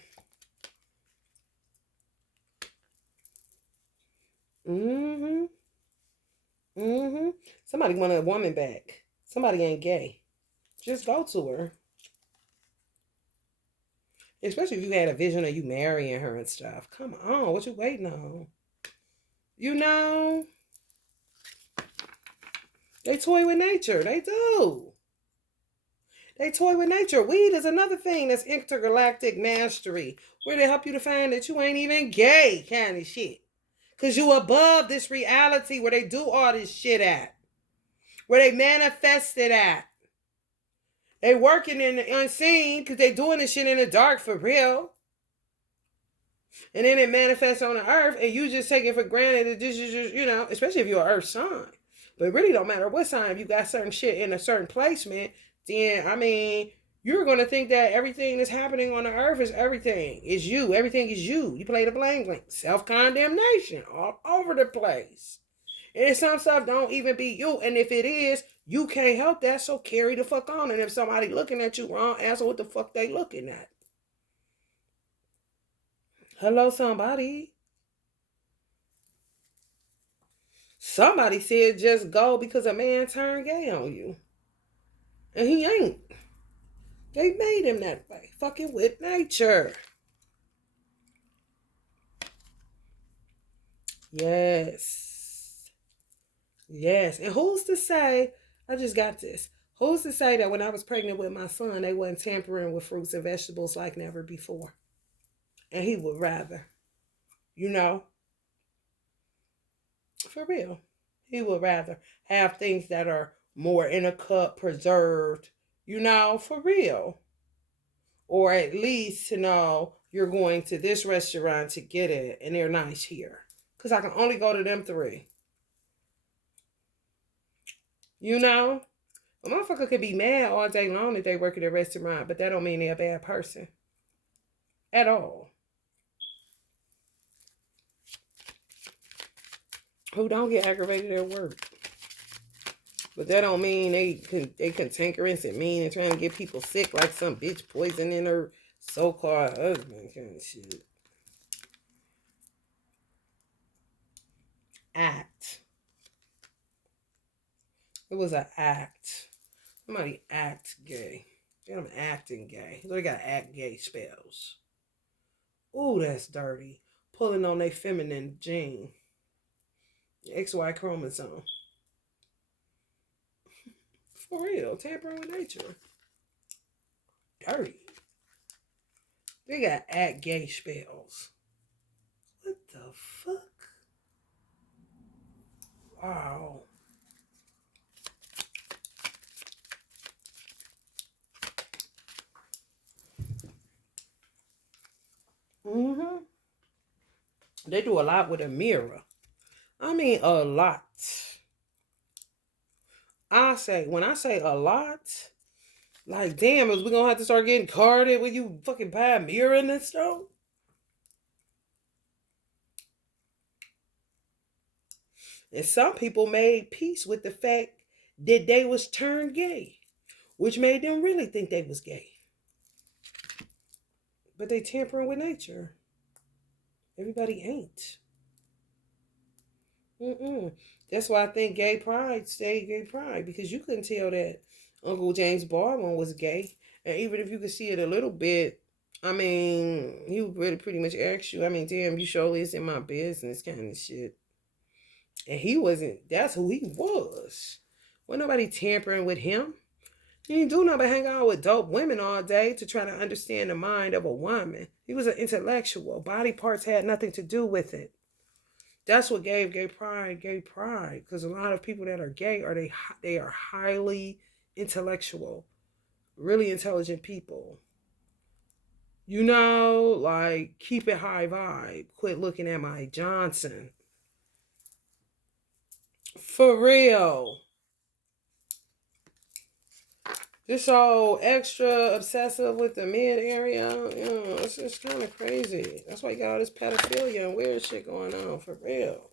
Mm-hmm. Mm-hmm. Somebody want a woman back. Somebody ain't gay. Just go to her. Especially if you had a vision of you marrying her and stuff. Come on, what you waiting on? You know, they toy with nature. They do. They toy with nature. Weed is another thing that's intergalactic mastery. Where they help you to find that you ain't even gay kind of shit. Because you above this reality where they do all this shit at. Where they manifest it at. They working in the unseen because they doing this shit in the dark for real. And then it manifests on the earth and you just take it for granted that this is just, especially if you're an earth sign. But it really don't matter what sign. If you got certain shit in a certain placement, then, you're going to think that everything that's happening on the earth is everything. It's you. Everything is you. You play the blame game. Self-condemnation all over the place. And some stuff don't even be you. And if it is, you can't help that. So carry the fuck on. And if somebody looking at you wrong, ask what the fuck they looking at. Hello, somebody. Somebody said just go because a man turned gay on you. And he ain't. They made him that way. Fucking with nature. Yes. Yes. And who's to say, I just got this. Who's to say that when I was pregnant with my son, they wasn't tampering with fruits and vegetables like never before? And he would rather, for real. He would rather have things that are more in a cup, preserved, for real. Or at least to know you're going to this restaurant to get it and they're nice here. Because I can only go to them three. A motherfucker could be mad all day long that they work at a restaurant, but that don't mean they're a bad person. At all. Who don't get aggravated at work. But that don't mean they cantankerous and mean and trying to get people sick like some bitch poisoning her so-called husband kind of shit. Act. It was an act. Somebody act gay. I'm acting gay. They got act gay spells. Ooh, that's dirty. Pulling on their feminine gene. XY chromosome. For real. Tampering with nature. Dirty. They got at gay spells. What the fuck? Wow. Mm-hmm. They do a lot with a mirror. I mean, a lot. When I say a lot, like, damn, is we gonna have to start getting carded when you fucking buy a mirror in this store? And some people made peace with the fact that they was turned gay, which made them really think they was gay. But they tampering with nature. Everybody ain't. Mm-mm. That's why I think gay pride stayed gay pride, because you couldn't tell that Uncle James Baldwin was gay. And even if you could see it a little bit, I mean, he would really pretty much ask you, I mean, damn, you surely is in my business kind of shit. And he wasn't, that's who he was. Wasn't nobody tampering with him. He didn't do nothing but hang out with dope women all day to try to understand the mind of a woman. He was an intellectual. Body parts had nothing to do with it. That's what gave gay pride. Because a lot of people that are gay they are highly intellectual, really intelligent people. You know, like, keep it high vibe. Quit looking at my Johnson. For real. This all extra obsessive with the mid area, you know, it's just kind of crazy. That's why you got all this pedophilia and weird shit going on, for real.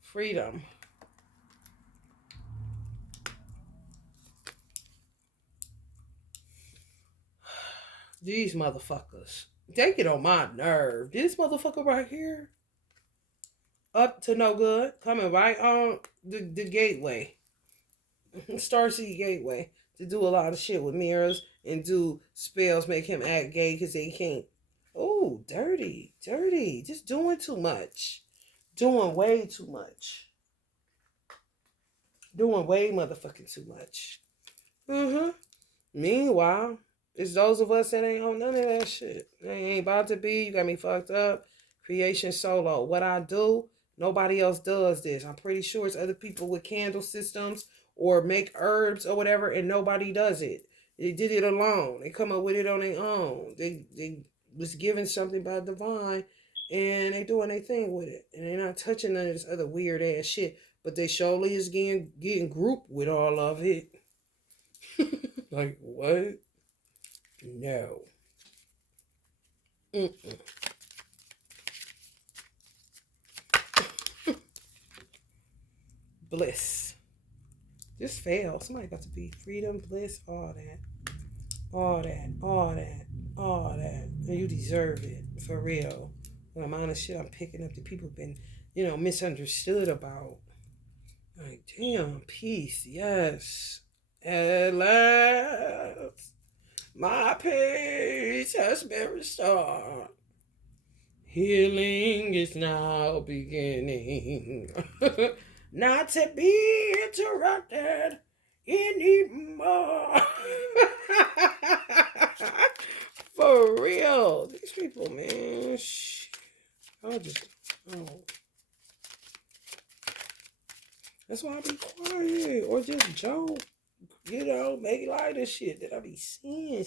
Freedom. These motherfuckers, they get on my nerve. This motherfucker right here, up to no good, coming right on the gateway. Starseed Gateway, to do a lot of shit with mirrors and do spells, make him act gay because they can't. Oh, dirty. Just doing too much. Doing way too much. Doing way motherfucking too much. Mm-hmm. Meanwhile, it's those of us that ain't on none of that shit. They ain't about to be. You got me fucked up. Creation solo. What I do, nobody else does this. I'm pretty sure it's other people with candle systems or make herbs or whatever, and nobody does it. They did it alone. They come up with it on their own. They was given something by divine, and they doing their thing with it. And they're not touching none of this other weird ass shit. But they surely is getting grouped with all of it. Like, what? No. Mm-mm. Bliss. Just fail. Somebody got to be freedom, bliss, all that. And you deserve it. For real. The amount of shit I'm picking up that people have been, misunderstood about. Like, damn, peace, yes. At last, my peace has been restored. Healing is now beginning. Not to be interrupted anymore. For real. These people, man. I'll just, That's why I be quiet or just joke. Make light of shit that I be seeing.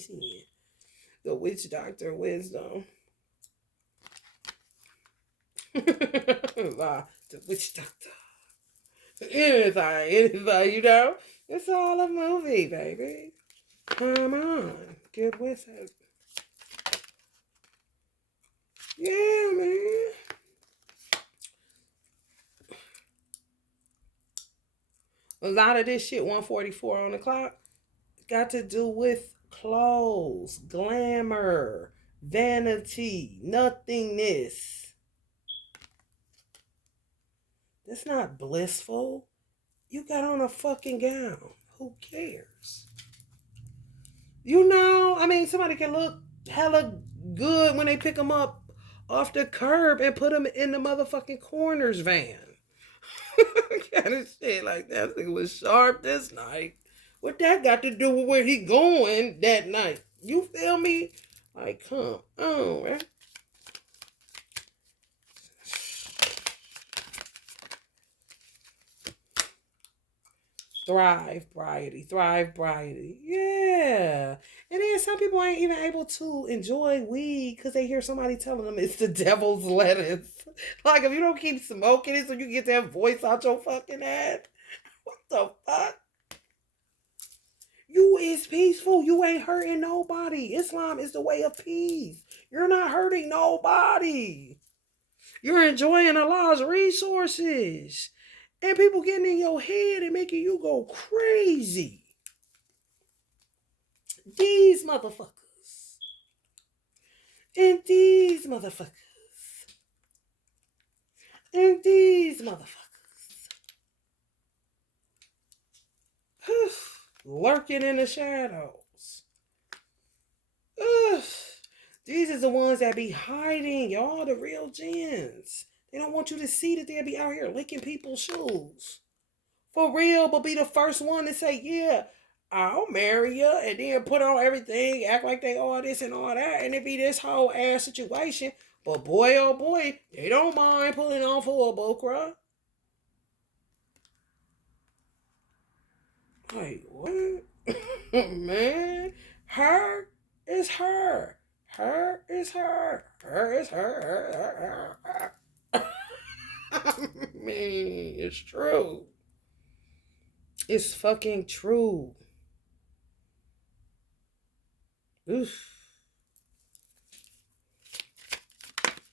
The witch doctor wisdom. The witch doctor. Anything, It's all a movie, baby. Come on. Get with it. Yeah, man. A lot of this shit, 144 on the clock, got to do with clothes, glamour, vanity, nothingness. That's not blissful. You got on a fucking gown. Who cares? Somebody can look hella good when they pick them up off the curb and put them in the motherfucking coroner's van. Kind of shit like that. Nigga was sharp this night. What that got to do with where he going that night? You feel me? Like, come on, man. Thrive, Brighty. Yeah. And then some people ain't even able to enjoy weed because they hear somebody telling them it's the devil's lettuce. Like, if you don't keep smoking it so you get that voice out your fucking head. What the fuck? You is peaceful. You ain't hurting nobody. Islam is the way of peace. You're not hurting nobody. You're enjoying Allah's resources. And people getting in your head and making you go crazy. These motherfuckers. And these motherfuckers. And these motherfuckers. Lurking in the shadows. These is the ones that be hiding, y'all, the real gens. They don't want you to see that they'll be out here licking people's shoes. For real, but be the first one to say, yeah, I'll marry you, and then put on everything, act like they all this and all that, and it be this whole ass situation. But boy, oh boy, they don't mind pulling on for a bokra. Like, what? Man, her is her. Her is her. Her is her. Man, it's true. It's fucking true. Oof.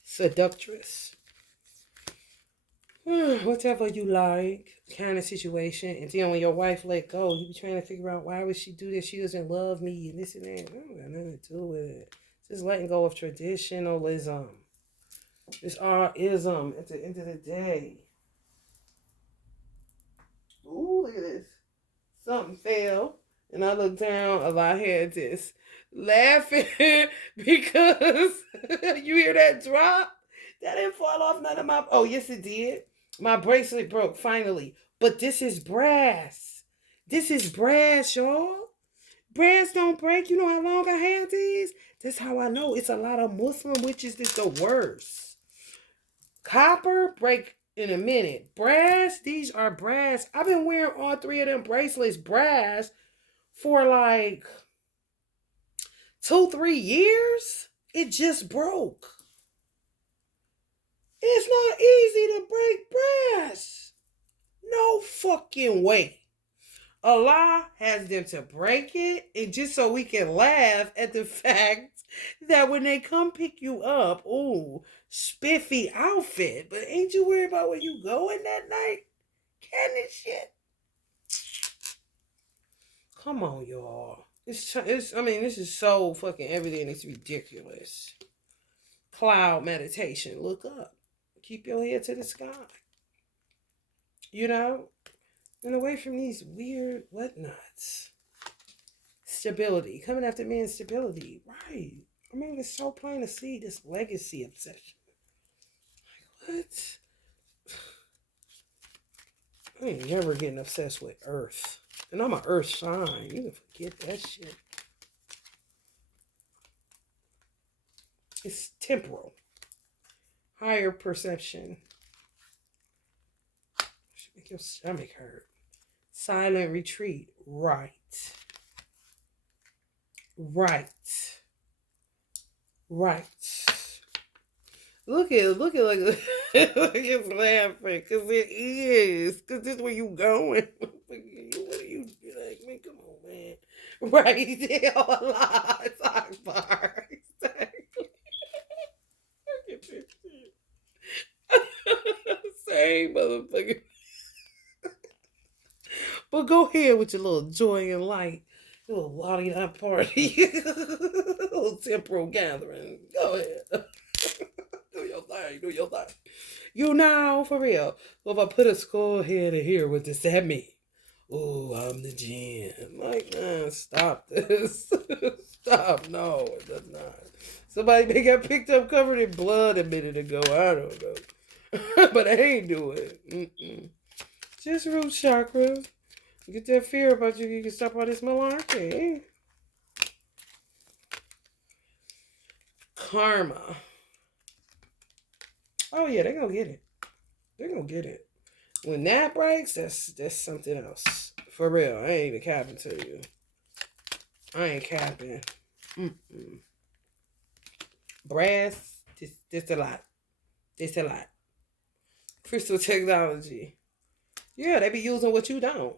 Seductress. Whatever you like, kind of situation. And then when your wife let go, you be trying to figure out why would she do this? She doesn't love me and this and that. I don't got nothing to do with it. Just letting go of traditionalism. It's all ism at the end of the day. Ooh, look at this. Something fell. And I looked down. Allah had this laughing because you hear that drop? That didn't fall off none of my... Oh, yes, it did. My bracelet broke, finally. But this is brass. This is brass, y'all. Brass don't break. You know how long I had these? That's how I know. It's a lot of Muslim witches that's the worst. Copper, break in a minute. Brass, these are brass. I've been wearing all three of them bracelets, brass, for like 2-3 years. It just broke. It's not easy to break brass. No fucking way. Allah has them to break it, and just so we can laugh at the fact that when they come pick you up, ooh, spiffy outfit, but ain't you worried about where you going that night? Can this shit? Come on, y'all. This is so fucking evident. It's ridiculous. Cloud meditation. Look up. Keep your head to the sky. You know? And away from these weird whatnots. Stability. Coming after man's stability. Right. I mean, it's so plain to see this legacy obsession. Like, what? I ain't never getting obsessed with Earth. And I'm an Earth sign. You can forget that shit. It's temporal. Higher perception. Should make your stomach hurt. Silent retreat. Right. Right. Look at look at it's laughing because it is. Because this is where you going. What are you like, man? Come on, man. Right there, Allah. It's Akbar. Exactly. Look at this shit. Same motherfucker. But go ahead with your little joy and light. Your little lollipop party. Little temporal gathering. Go ahead. Do your thing. You know, for real. So if I put a skull head in here, what does that mean? oh, I'm the jinn. Like, man, stop this. Stop. No, it does not. Somebody may got picked up covered in blood a minute ago. I don't know. But I ain't do it. Mm-mm. Just root chakra. Get that fear about you. You can stop all this malarkey. Karma. Oh yeah, they're gonna get it. They're gonna get it. When that breaks, that's something else. For real. I ain't even capping to you. I ain't capping. Mm-mm. Brass, this a lot. This a lot. Crystal technology. Yeah, they be using what you don't.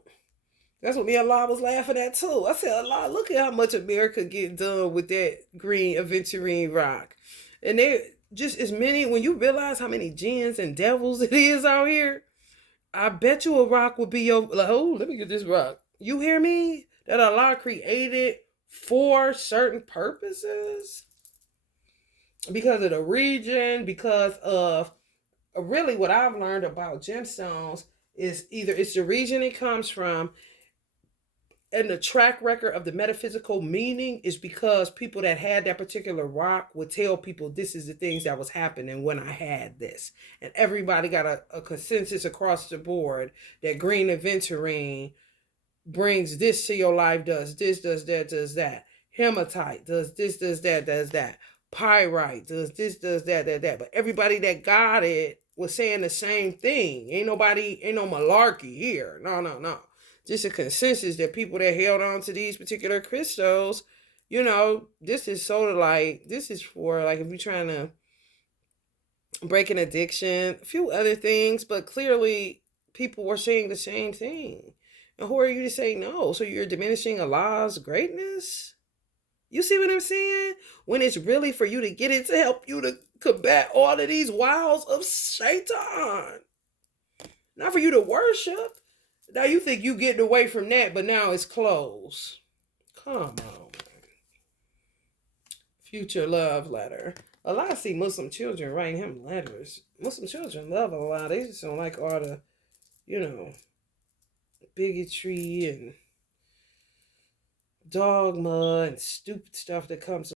That's what me and Allah was laughing at too. I said, Allah, look at how much America get done with that green aventurine rock. And they just as many, when you realize how many jinns and devils it is out here, I bet you a rock would be your, like, oh, let me get this rock. You hear me? That Allah created for certain purposes. Because of the region, because of really what I've learned about gemstones is either it's the region it comes from, and the track record of the metaphysical meaning is because people that had that particular rock would tell people this is the things that was happening when I had this. And everybody got a consensus across the board that green aventurine brings this to your life, does this, does that, does that. Hematite does this, does that, does that. Pyrite does this, does that, that. But everybody that got it was saying the same thing. Ain't no malarkey here. No. Just a consensus that people that held on to these particular crystals, this is sort of like, this is for like if you're trying to break an addiction, a few other things, but clearly people were saying the same thing. And who are you to say no? So you're diminishing Allah's greatness? You see what I'm saying? When it's really for you to get it to help you to combat all of these wiles of Shaitan. Not for you to worship. Now you think you getting away from that, but now it's closed. Come on, man. Future love letter. A lot of see Muslim children writing him letters. Muslim children love Allah. They just don't like all the, bigotry and dogma and stupid stuff that comes